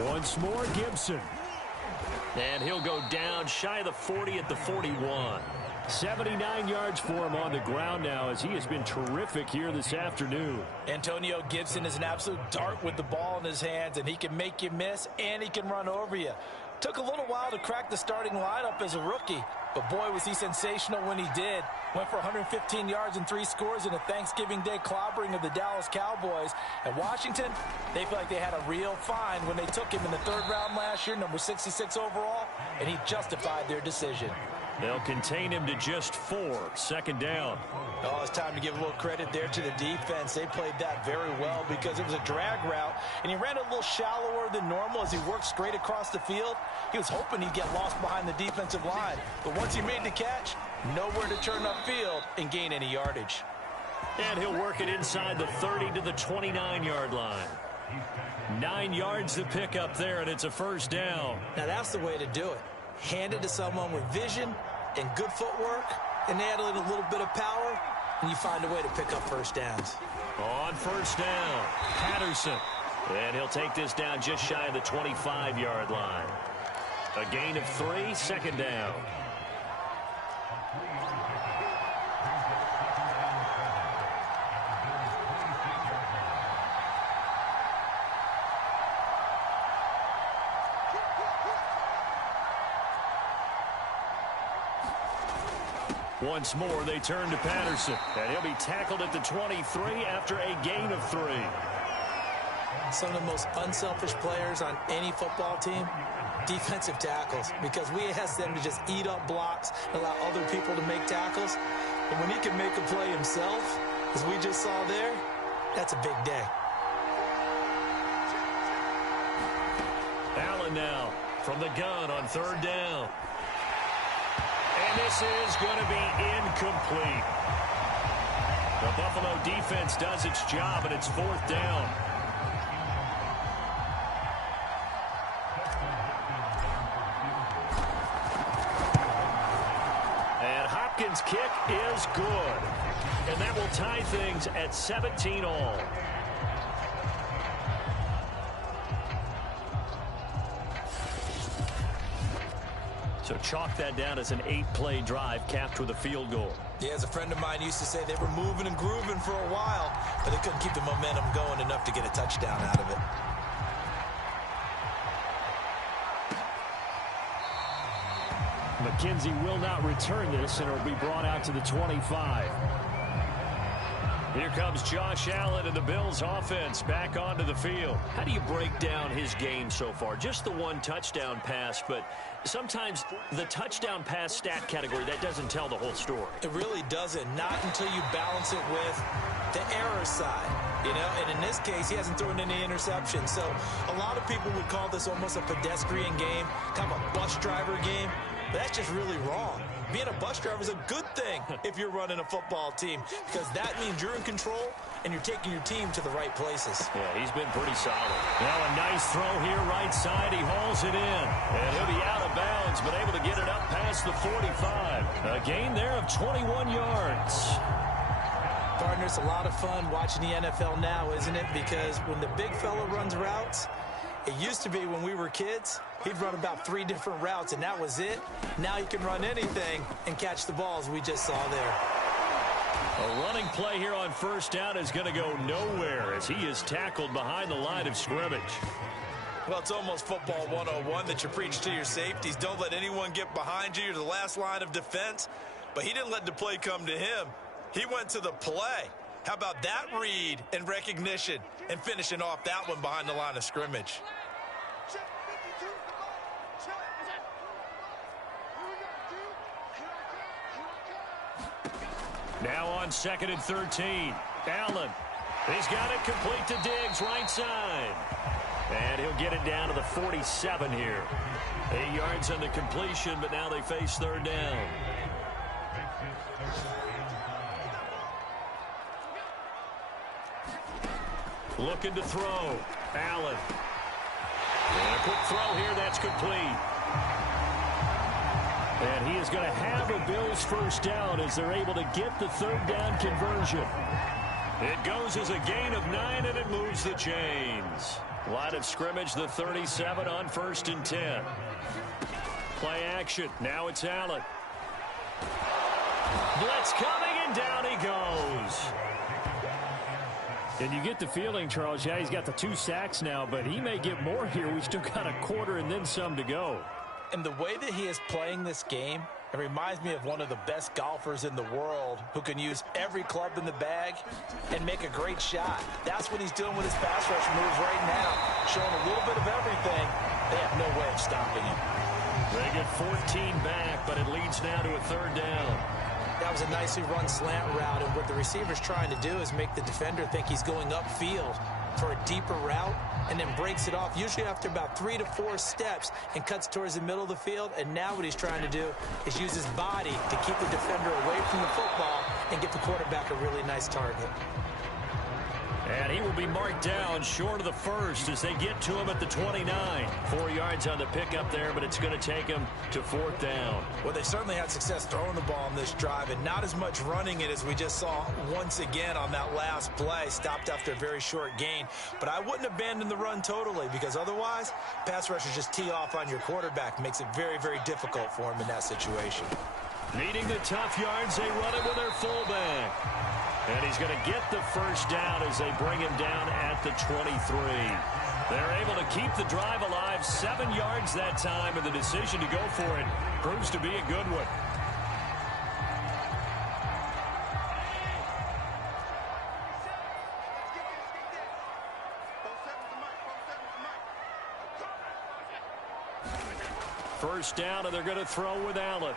Once more, Gibson. And he'll go down shy of the 40 at the 41. 79 yards for him on the ground now as he has been terrific here this afternoon. Antonio Gibson is an absolute dart with the ball in his hands, and he can make you miss and he can run over you. Took a little while to crack the starting lineup as a rookie, but boy, was he sensational when he did. Went for 115 yards and 3 scores in a Thanksgiving Day clobbering of the Dallas Cowboys. And Washington, they feel like they had a real find when they took him in the 3rd round last year, number 66 overall, and he justified their decision. They'll contain him to just 4. Second down. Oh, it's time to give a little credit there to the defense. They played that very well because it was a drag route, and he ran a little shallower than normal as he worked straight across the field. He was hoping he'd get lost behind the defensive line, but once he made the catch, nowhere to turn upfield and gain any yardage. And he'll work it inside the 30 to the 29-yard line. 9 yards to pick up there, and it's a first down. Now that's the way to do it. Hand it to someone with vision and good footwork, and add in a little bit of power, and you find a way to pick up first downs. On first down, Patterson. And he'll take this down just shy of the 25-yard line. A gain of 3, second down. Once more, they turn to Patterson, and he'll be tackled at the 23 after a gain of 3. Some of the most unselfish players on any football team, defensive tackles, because we ask them to just eat up blocks and allow other people to make tackles. But when he can make a play himself, as we just saw there, that's a big day. Allen now from the gun on 3rd down. And this is going to be incomplete. The Buffalo defense does its job, and it's 4th down. And Hopkins' kick is good. And that will tie things at 17-all. So chalk that down as an 8-play drive capped with a field goal. Yeah, as a friend of mine used to say, they were moving and grooving for a while, but they couldn't keep the momentum going enough to get a touchdown out of it. McKenzie will not return this, and it'll be brought out to the 25. Here comes Josh Allen and the Bills offense back onto the field. How do you break down his game so far? Just the 1 touchdown pass, but sometimes the touchdown pass stat category, that doesn't tell the whole story. It really doesn't, not until you balance it with the error side, you know, and in this case, he hasn't thrown any interceptions. So a lot of people would call this almost a pedestrian game, kind of a bus driver game. But that's just really wrong. Being a bus driver is a good thing if you're running a football team, because that means you're in control and you're taking your team to the right places. Yeah, he's been pretty solid. Now a nice throw here right side. He hauls it in. And he'll be out of bounds, but able to get it up past the 45. A gain there of 21 yards. Partner, it's a lot of fun watching the NFL now, isn't it? Because when the big fella runs routes, It used to be when we were kids, he'd run about 3 different routes, and that was it. Now he can run anything and catch the balls we just saw there. A running play here on first down is going to go nowhere as he is tackled behind the line of scrimmage. Well, it's almost football 101 that you preach to your safeties. Don't let anyone get behind you. You're the last line of defense. But he didn't let the play come to him. He went to the play. How about that read and recognition and finishing off that one behind the line of scrimmage? Now on 2nd and 13. Allen. He's got it complete to Diggs, right side. And he'll get it down to the 47 here. 8 yards on the completion, but now they face 3rd down. Looking to throw. Allen. And a quick throw here, that's complete. And he is going to have a Bills first down as they're able to get the 3rd down conversion. It goes as a gain of 9, and it moves the chains. Line of scrimmage, the 37 on 1st and 10. Play action. Now it's Allen. Blitz coming, and down he goes. And you get the feeling, Charles, yeah, he's got the 2 sacks now, but he may get more here. We still got a quarter and then some to go. And the way that he is playing this game, it reminds me of one of the best golfers in the world who can use every club in the bag and make a great shot. That's what he's doing with his pass rush moves right now, showing a little bit of everything. They have no way of stopping him. They get 14 back, but it leads now to a 3rd down. That was a nicely run slant route, and what the receiver's trying to do is make the defender think he's going upfield for a deeper route and then breaks it off, usually after about 3 to 4 steps, and cuts towards the middle of the field. And now what he's trying to do is use his body to keep the defender away from the football and get the quarterback a really nice target. And he will be marked down short of the first as they get to him at the 29. 4 yards on the pickup there, but it's going to take him to 4th down. Well, they certainly had success throwing the ball on this drive, and not as much running it as we just saw once again on that last play. Stopped after a very short gain. But I wouldn't abandon the run totally, because otherwise, pass rushers just tee off on your quarterback. Makes it very, very difficult for him in that situation. Needing the tough yards, they run it with their fullback. And he's going to get the first down as they bring him down at the 23. They're able to keep the drive alive, 7 yards that time, and the decision to go for it proves to be a good one. First down, and they're going to throw with Allen.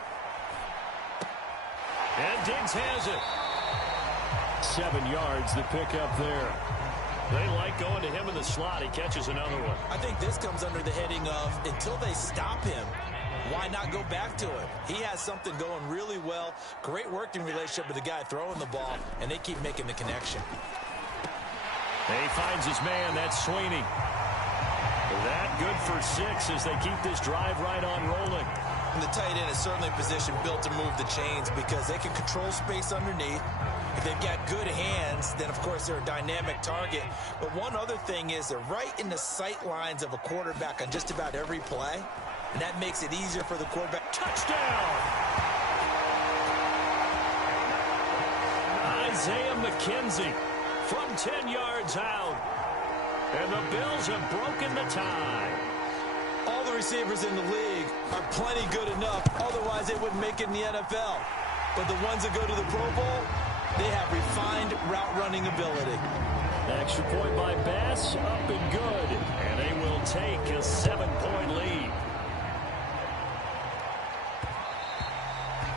And Diggs has it. 7 yards, the pickup there. They like going to him in the slot. He catches another one. I think this comes under the heading of, until they stop him, why not go back to him? He has something going really well. Great working relationship with the guy throwing the ball, and they keep making the connection. And he finds his man. That's Sweeney. That good for 6 as they keep this drive right on rolling. And the tight end is certainly a position built to move the chains because they can control space underneath. If they've got good hands, then, of course, they're a dynamic target. But one other thing is they're right in the sight lines of a quarterback on just about every play, and that makes it easier for the quarterback. Touchdown! Isaiah McKenzie from 10 yards out. And the Bills have broken the tie. All the receivers in the league are plenty good enough. Otherwise, they wouldn't make it in the NFL. But the ones that go to the Pro Bowl, they have refined route running ability. Extra point by Bass, up and good. And they will take a 7-point lead.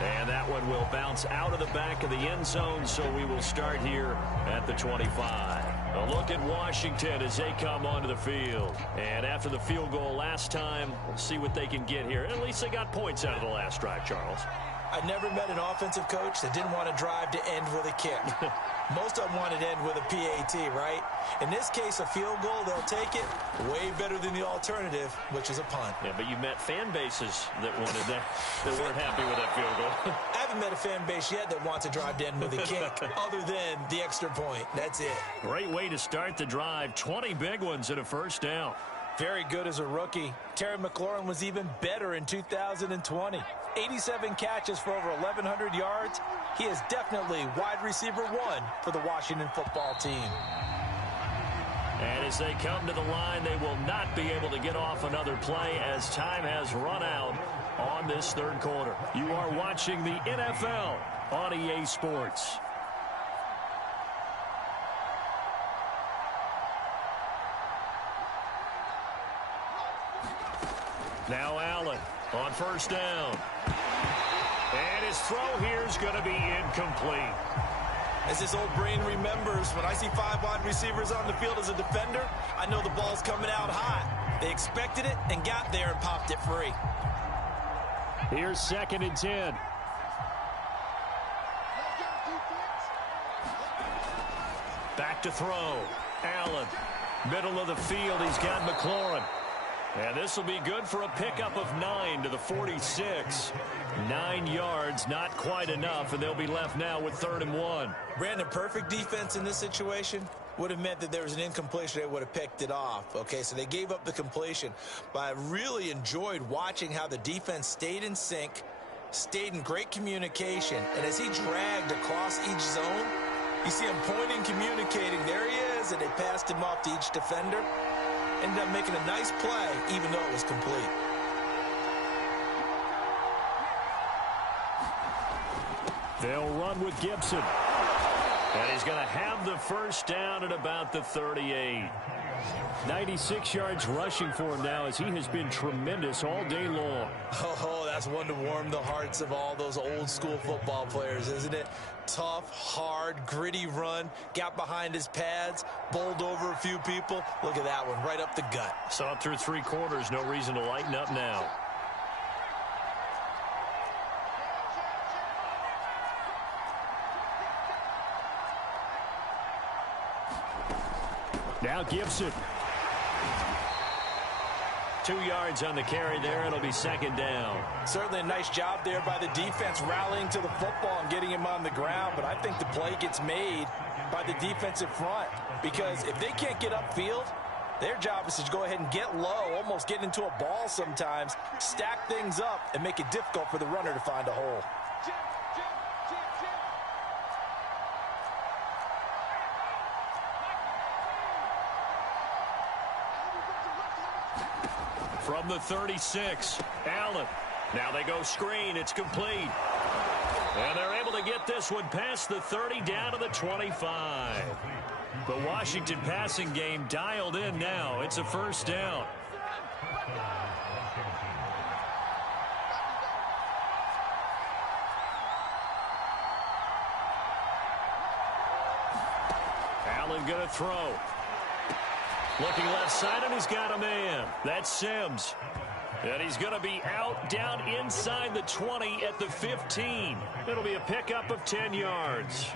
And that one will bounce out of the back of the end zone, so we will start here at the 25. A look at Washington as they come onto the field. And after the field goal last time, we'll see what they can get here. At least they got points out of the last drive, Charles. I never met an offensive coach that didn't want to drive to end with a kick. Most of them wanted to end with a PAT, right? In this case, a field goal, they'll take it. Way better than the alternative, which is a punt. Yeah, but you met fan bases that wanted that weren't happy with that field goal. I haven't met a fan base yet that wants to drive to end with a kick, other than the extra point. That's it. Great way to start the drive. 20 big ones and a first down. Very good as a rookie. Terry McLaurin was even better in 2020. 87 catches for over 1,100 yards. He is definitely wide receiver one for the Washington football team. And as they come to the line, they will not be able to get off another play as time has run out on this third quarter. You are watching the NFL on EA Sports. Now Allen on first down. And his throw here is going to be incomplete. As this old brain remembers, when I see 5 wide receivers on the field as a defender, I know the ball's coming out hot. They expected it and got there and popped it free. Here's 2nd and 10. Back to throw. Allen. Middle of the field. He's got McLaurin. And this will be good for a pickup of 9 to the 46. 9 yards, not quite enough, and they'll be left now with 3rd and 1. Brandon, perfect defense in this situation would have meant that there was an incompletion. They would have picked it off. Okay, so they gave up the completion. But I really enjoyed watching how the defense stayed in sync, stayed in great communication. And as he dragged across each zone, you see him pointing, communicating. There he is, and they passed him off to each defender. Ended up making a nice play, even though it was complete. They'll run with Gibson. And he's going to have the first down at about the 38. 96 yards rushing for him now as he has been tremendous all day long. Oh, that's one to warm the hearts of all those old school football players, isn't it? Tough, hard, gritty run, got behind his pads, bowled over a few people. Look at that one, right up the gut. Saw it through 3 quarters, no reason to lighten up now. Now Gibson. 2 yards on the carry there. It'll be 2nd down. Certainly a nice job there by the defense rallying to the football and getting him on the ground. But I think the play gets made by the defensive front. Because if they can't get upfield, their job is to go ahead and get low, almost get into a ball sometimes, stack things up, and make it difficult for the runner to find a hole. From the 36, Allen. Now they go screen. It's complete. And they're able to get this one past the 30 down to the 25. The Washington passing game dialed in now. It's a first down. Allen going to throw. Looking left side, and he's got a man. That's Sims. And he's going to be out down inside the 20 at the 15. It'll be a pickup of 10 yards.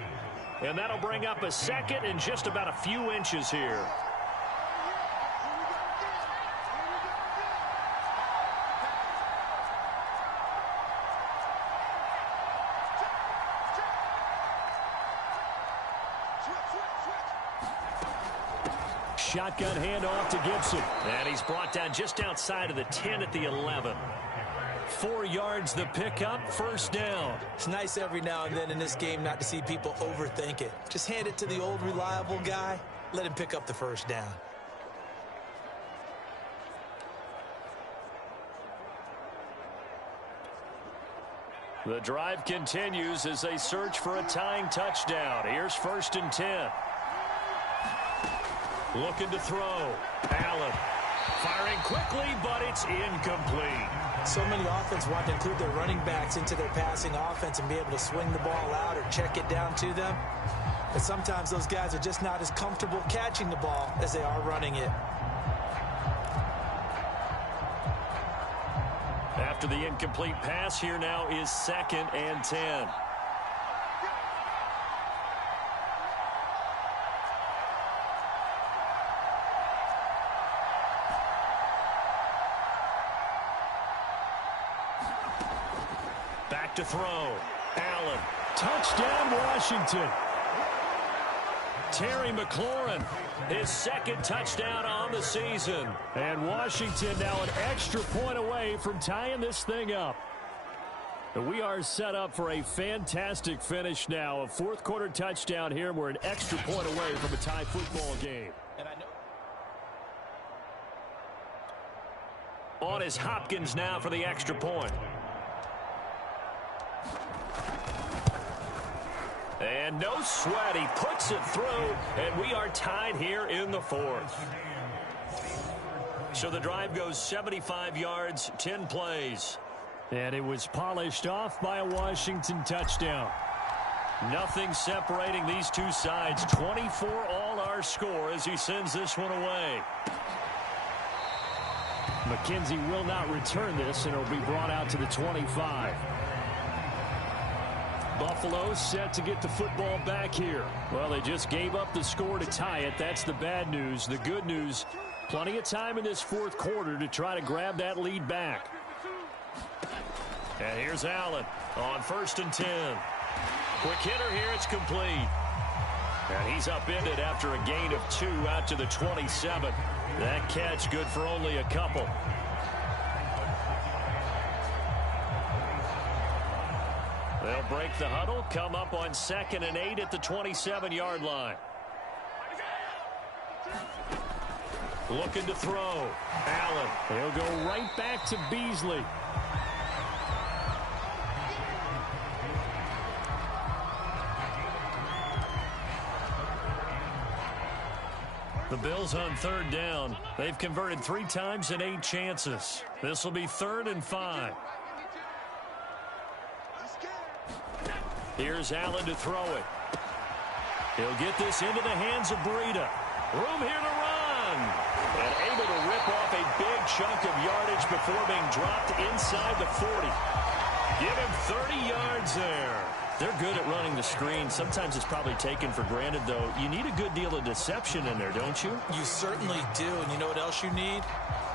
And that'll bring up a 2nd and just about a few inches here. Shotgun handoff to Gibson. And he's brought down just outside of the 10 at the 11. 4 yards the pickup, first down. It's nice every now and then in this game not to see people overthink it. Just hand it to the old reliable guy. Let him pick up the first down. The drive continues as they search for a tying touchdown. Here's 1st and 10. Looking to throw. Allen firing quickly, but it's incomplete. So many offenses want to include their running backs into their passing offense and be able to swing the ball out or check it down to them. But sometimes those guys are just not as comfortable catching the ball as they are running it. After the incomplete pass, here now is 2nd and 10. To throw. Allen. Touchdown, Washington. Terry McLaurin, his second touchdown on the season. And Washington now an extra point away from tying this thing up. We are set up for a fantastic finish now. A fourth quarter touchdown here. We're an extra point away from a tie football game. And I know on is Hopkins now for the extra point. And no sweat. He puts it through, and we are tied here in the fourth. So the drive goes 75 yards, 10 plays. And it was polished off by a Washington touchdown. Nothing separating these two sides. 24 all our score as he sends this one away. McKenzie will not return this, and it'll be brought out to the 25. Buffalo set to get the football back here. Well, they just gave up the score to tie it. That's the bad news. The good news, plenty of time in this fourth quarter to try to grab that lead back. And here's Allen on 1st and 10. Quick hitter here. It's complete. And he's upended after a gain of 2 out to the 27. That catch good for only a couple. They'll break the huddle, come up on 2nd and 8 at the 27-yard line. Looking to throw. Allen. He'll go right back to Beasley. The Bills on 3rd down. They've converted 3 times in 8 chances. This will be 3rd and 5. Here's Allen to throw it. He'll get this into the hands of Breida. Room here to run. And able to rip off a big chunk of yardage before being dropped inside the 40. Give him 30 yards there. They're good at running the screen. Sometimes it's probably taken for granted, though. You need a good deal of deception in there, don't you? you certainly do. And you know what else you need?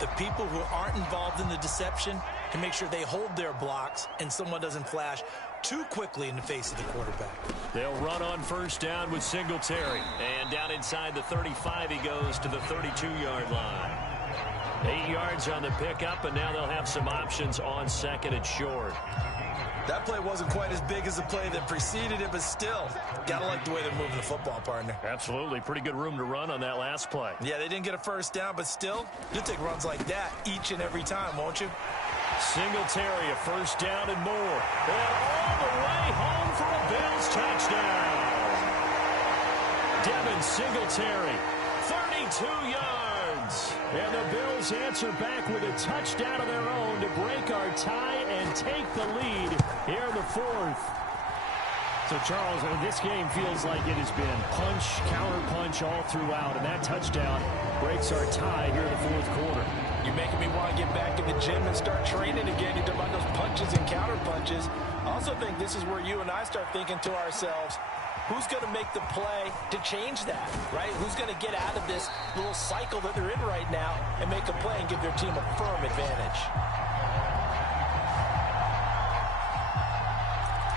The people who aren't involved in the deception to make sure they hold their blocks and someone doesn't flash too quickly in the face of the quarterback. They'll run on 1st down with Singletary. And down inside the 35, he goes to the 32-yard line. 8 yards on the pickup, and now they'll have some options on 2nd and short. That play wasn't quite as big as the play that preceded it, but still, gotta like the way they're moving the football, partner. Absolutely. Pretty good room to run on that last play. Yeah, they didn't get a 1st down, but still, you'll take runs like that each and every time, won't you? Singletary, a 1st down and more. And all the way home for a Bills touchdown. Devin Singletary, 32 yards. And the Bills answer back with a touchdown of their own to break our tie and take the lead here in the fourth. So, Charles, this game feels like it has been punch, counter-punch all throughout, and that touchdown breaks our tie here in the fourth quarter. You're making me want to get back in the gym and start training again. You talk about those punches and counter-punches. I also think this is where you and I start thinking to ourselves, who's going to make the play to change that, right? Who's going to get out of this little cycle that they're in right now and make a play and give their team a firm advantage?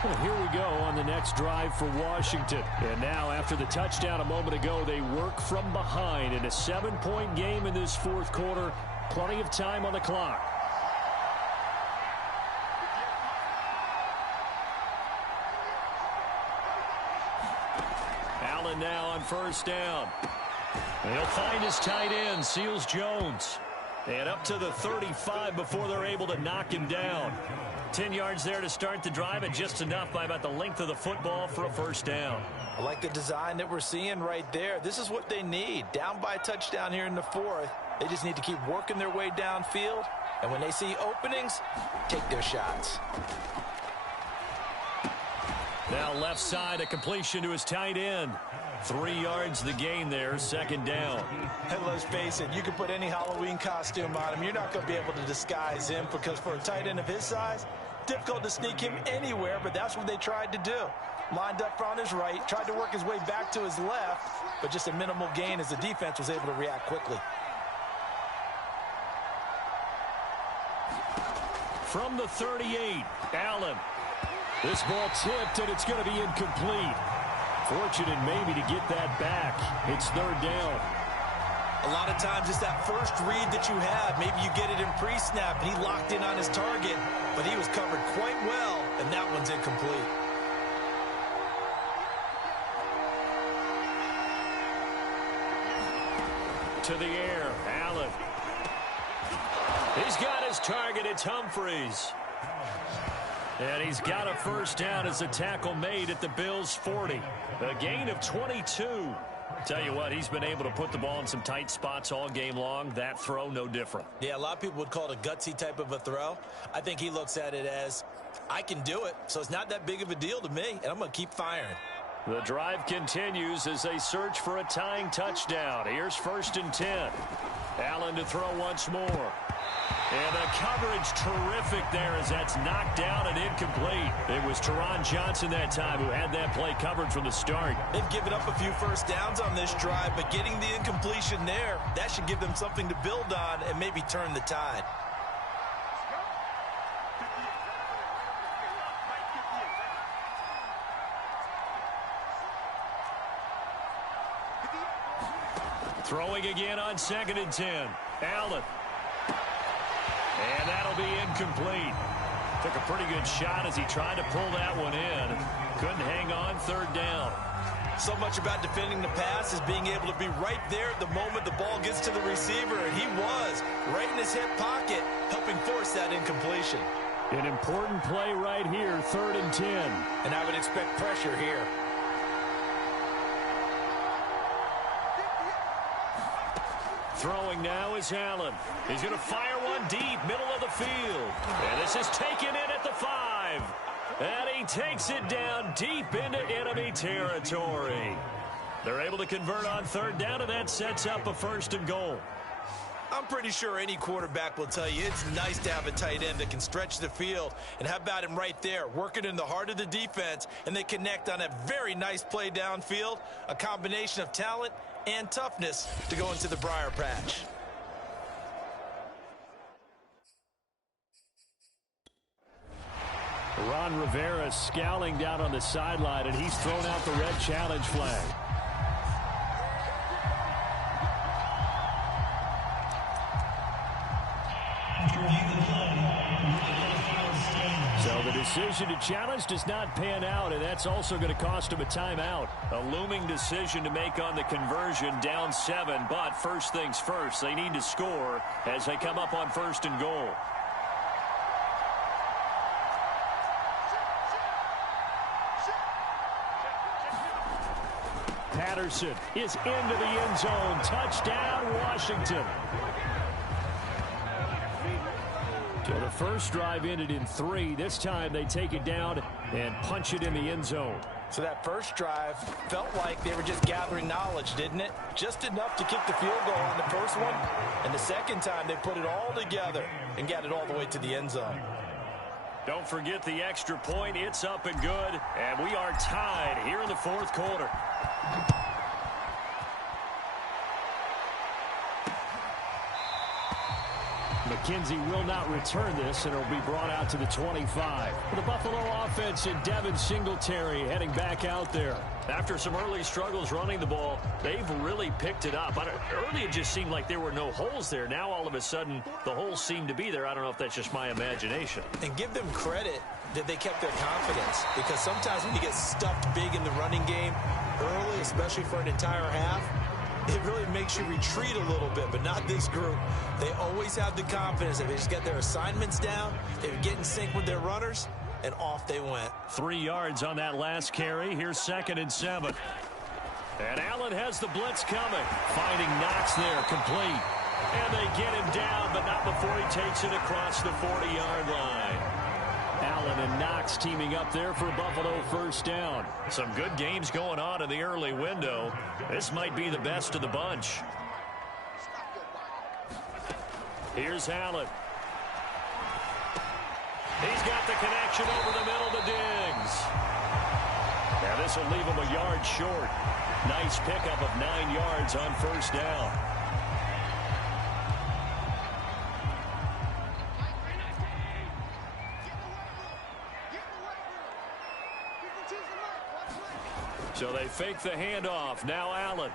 Well, here we go on the next drive for Washington. And now, after the touchdown a moment ago, they work from behind in a 7-point game in this fourth quarter. Plenty of time on the clock. Allen now on 1st down. And he'll find his tight end, Seals Jones. And up to the 35 before they're able to knock him down. 10 yards there to start the drive, and just enough by about the length of the football for a 1st down. I like the design that we're seeing right there. This is what they need. Down by a touchdown here in the fourth. They just need to keep working their way downfield. And when they see openings, take their shots. Now left side, a completion to his tight end. 3 yards the gain there, 2nd down. And let's face it, you can put any Halloween costume on him. You're not going to be able to disguise him, because for a tight end of his size, difficult to sneak him anywhere, but that's what they tried to do. Lined up on his right, tried to work his way back to his left, but just a minimal gain as the defense was able to react quickly. From the 38, Allen. This ball tipped, and it's going to be incomplete. Fortunate maybe to get that back. It's third down. A lot of times it's that first read that you have. Maybe you get it in pre-snap, and he locked in on his target, but he was covered quite well, and that one's incomplete. To the air, Allen. He's got his target. It's Humphries. And he's got a first down as a tackle made at the Bills' 40. A gain of 22. Tell you what, he's been able to put the ball in some tight spots all game long. That throw, no different. Yeah, a lot of people would call it a gutsy type of a throw. I think he looks at it as, I can do it, so it's not that big of a deal to me, and I'm going to keep firing. The drive continues as they search for a tying touchdown. Here's 1st and 10. Allen to throw once more. And the coverage terrific there as that's knocked down and incomplete. It was Teron Johnson that time who had that play covered from the start. They've given up a few first downs on this drive, but getting the incompletion there, that should give them something to build on and maybe turn the tide. Throwing again on 2nd and 10. Allen. And that'll be incomplete. Took a pretty good shot as he tried to pull that one in. Couldn't hang on, 3rd down. So much about defending the pass is being able to be right there at the moment the ball gets to the receiver, and he was right in his hip pocket, helping force that incompletion. An important play right here, 3rd and 10. And I would expect pressure here. Throwing now is Allen. He's going to fire one deep, middle of the field. And this is taken in at the 5. And he takes it down deep into enemy territory. They're able to convert on 3rd down, and that sets up a 1st and goal. I'm pretty sure any quarterback will tell you it's nice to have a tight end that can stretch the field. And how about him right there, working in the heart of the defense, and they connect on a very nice play downfield, a combination of talent and toughness to go into the briar patch. Ron Rivera scowling down on the sideline, and he's thrown out the red challenge flag. So the decision to challenge does not pan out, and that's also going to cost him a timeout. A looming decision to make on the conversion, down 7, but first things first, they need to score as they come up on 1st and goal. Patterson is into the end zone. Touchdown, Washington. So the first drive ended in 3. This time they take it down and punch it in the end zone. So that first drive felt like they were just gathering knowledge, didn't it? Just enough to kick the field goal on the first one. And the second time they put it all together and got it all the way to the end zone. Don't forget the extra point. It's up and good. And we are tied here in the 4th quarter. McKenzie will not return this, and it'll be brought out to the 25. The Buffalo offense and Devin Singletary heading back out there. After some early struggles running the ball, they've really picked it up. Early it just seemed like there were no holes there. Now all of a sudden the holes seem to be there. I don't know if that's just my imagination. And give them credit that they kept their confidence, because sometimes when you get stuffed big in the running game early, especially for an entire half, it really makes you retreat a little bit, but not this group. They always have the confidence that they just get their assignments down, they would get in sync with their runners, and off they went. 3 yards on that last carry. Here's 2nd and 7. And Allen has the blitz coming. Finding Knox there, complete. And they get him down, but not before he takes it across the 40-yard line. Allen and Knox teaming up there for Buffalo first down. Some good games going on in the early window. This might be the best of the bunch. Here's Allen. He's got the connection over the middle to Diggs. Now this will leave him a yard short. Nice pickup of 9 yards on first down. So they fake the handoff. Now Allen.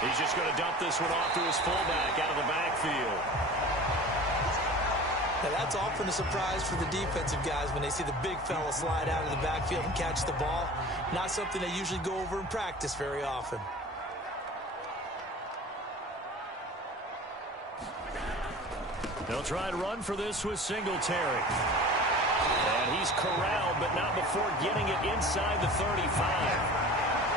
He's just going to dump this one off to his fullback out of the backfield. Now that's often a surprise for the defensive guys when they see the big fella slide out of the backfield and catch the ball. Not something they usually go over in practice very often. They'll try and run for this with Singletary. And he's corralled, but not before getting it inside the 35.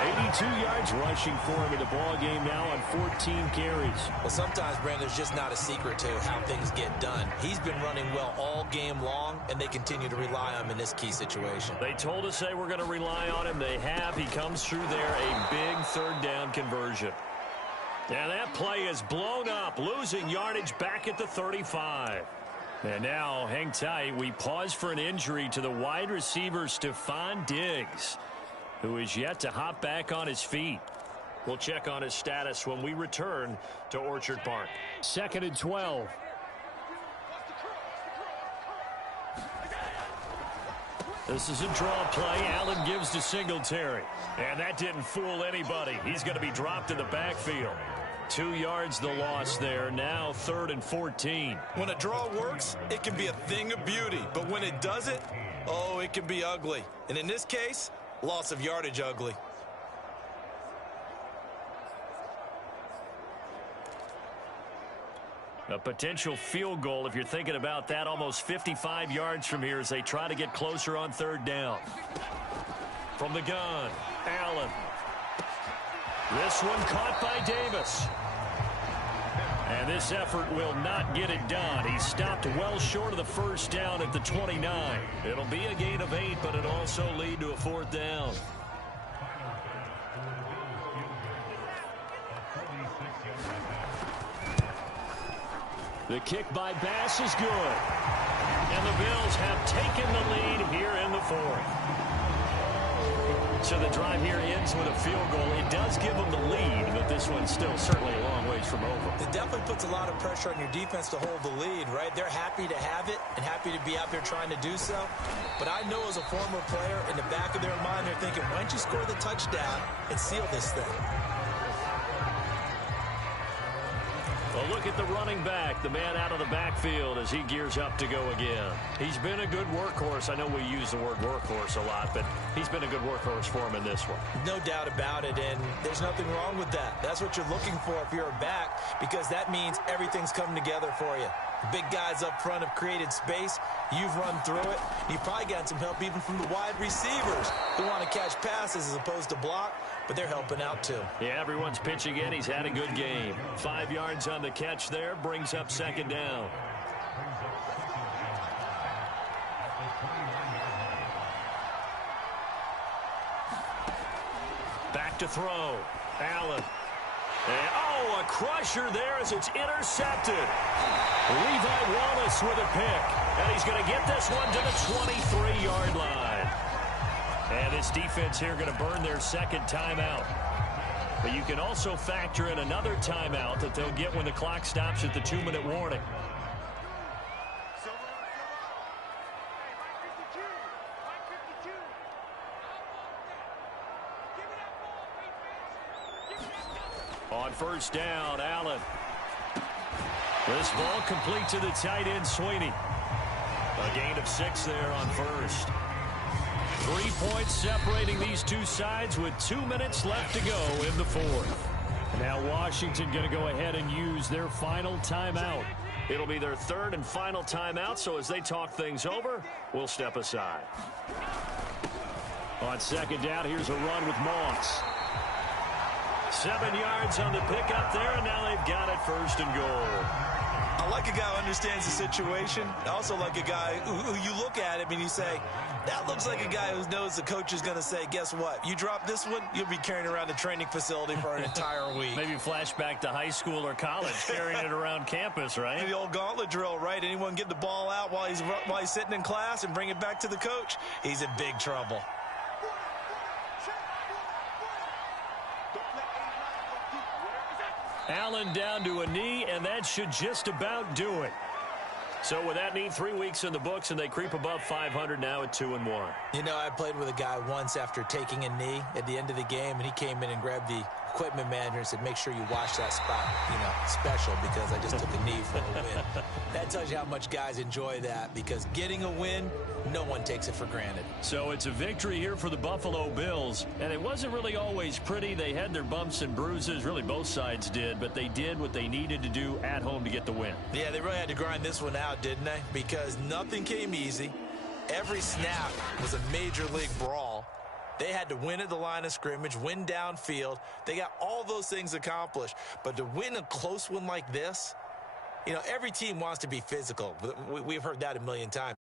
82 yards rushing for him in the ball game now on 14 carries. Well, sometimes, Brandon, there's just not a secret to how things get done. He's been running well all game long, and they continue to rely on him in this key situation. They told us they were going to rely on him. They have. He comes through there, a big third down conversion. And that play is blown up, losing yardage back at the 35. And now, hang tight, we pause for an injury to the wide receiver Stephon Diggs, who is yet to hop back on his feet. We'll check on his status when we return to Orchard Park. 2nd and 12. This is a draw play. Allen gives to Singletary. And that didn't fool anybody. He's going to be dropped in the backfield. 2 yards the loss there. Now 3rd and 14. When a draw works, it can be a thing of beauty. But when it doesn't, oh, it can be ugly. And in this case, loss of yardage ugly. A potential field goal, if you're thinking about that, almost 55 yards from here as they try to get closer on 3rd down. From the gun, Allen. This one caught by Davis. And this effort will not get it done. He stopped well short of the 1st down at the 29. It'll be a gain of 8, but it'll also lead to a 4th down. The kick by Bass is good. And the Bills have taken the lead here in the 4th. So the drive here ends with a field goal. It does give them the lead, but this one's still certainly a long ways from over. It definitely puts a lot of pressure on your defense to hold the lead, right? They're happy to have it and happy to be out there trying to do so. But I know as a former player, in the back of their mind, they're thinking, why don't you score the touchdown and seal this thing? Well, look at the running back, the man out of the backfield as he gears up to go again. He's been a good workhorse. I know we use the word workhorse a lot, but he's been a good workhorse for him in this one. No doubt about it, and there's nothing wrong with that. That's what you're looking for if you're a back, because that means everything's coming together for you. The big guys up front have created space. You've run through it. You've probably gotten some help even from the wide receivers who want to catch passes as opposed to block, but they're helping out too. Yeah, everyone's pitching in. He's had a good game. 5 yards on the catch there, brings up 2nd down. Back to throw. Allen. And, oh, a crusher there as it's intercepted. Levi Wallace with a pick. And he's going to get this one to the 23-yard line. And this defense here going to burn their 2nd timeout. But you can also factor in another timeout that they'll get when the clock stops at the 2-minute warning. On 1st down, Allen. This ball complete to the tight end, Sweeney. A gain of 6 there on 1st. 3 points separating these two sides with 2 minutes left to go in the 4th. Now Washington going to go ahead and use their final timeout. It'll be their 3rd and final timeout, so as they talk things over, we'll step aside. On 2nd down, here's a run with Moss. 7 yards on the pickup there, and now they've got it 1st and goal. I like a guy who understands the situation. I also like a guy who you look at him and you say, that looks like a guy who knows the coach is going to say, guess what? You drop this one, you'll be carrying around the training facility for an entire week. Maybe flashback to high school or college, carrying it around campus, right? The old gauntlet drill, right? Anyone get the ball out while he's sitting in class and bring it back to the coach, he's in big trouble. Allen down to a knee, and that should just about do it. So with that neat 3 weeks in the books, and they creep above 500 now at 2-1. You know, I played with a guy once after taking a knee at the end of the game, and he came in and grabbed the equipment manager and said, make sure you wash that spot, special, because I just took a knee for a win. That tells you how much guys enjoy that, because getting a win, no one takes it for granted. So it's a victory here for the Buffalo Bills, and it wasn't really always pretty. They had their bumps and bruises, really both sides did, but they did what they needed to do at home to get the win. Yeah, they really had to grind this one out, didn't they? Because nothing came easy. Every snap was a major league brawl. They had to win at the line of scrimmage, win downfield. They got all those things accomplished. But to win a close one like this, every team wants to be physical. We've heard that a million times.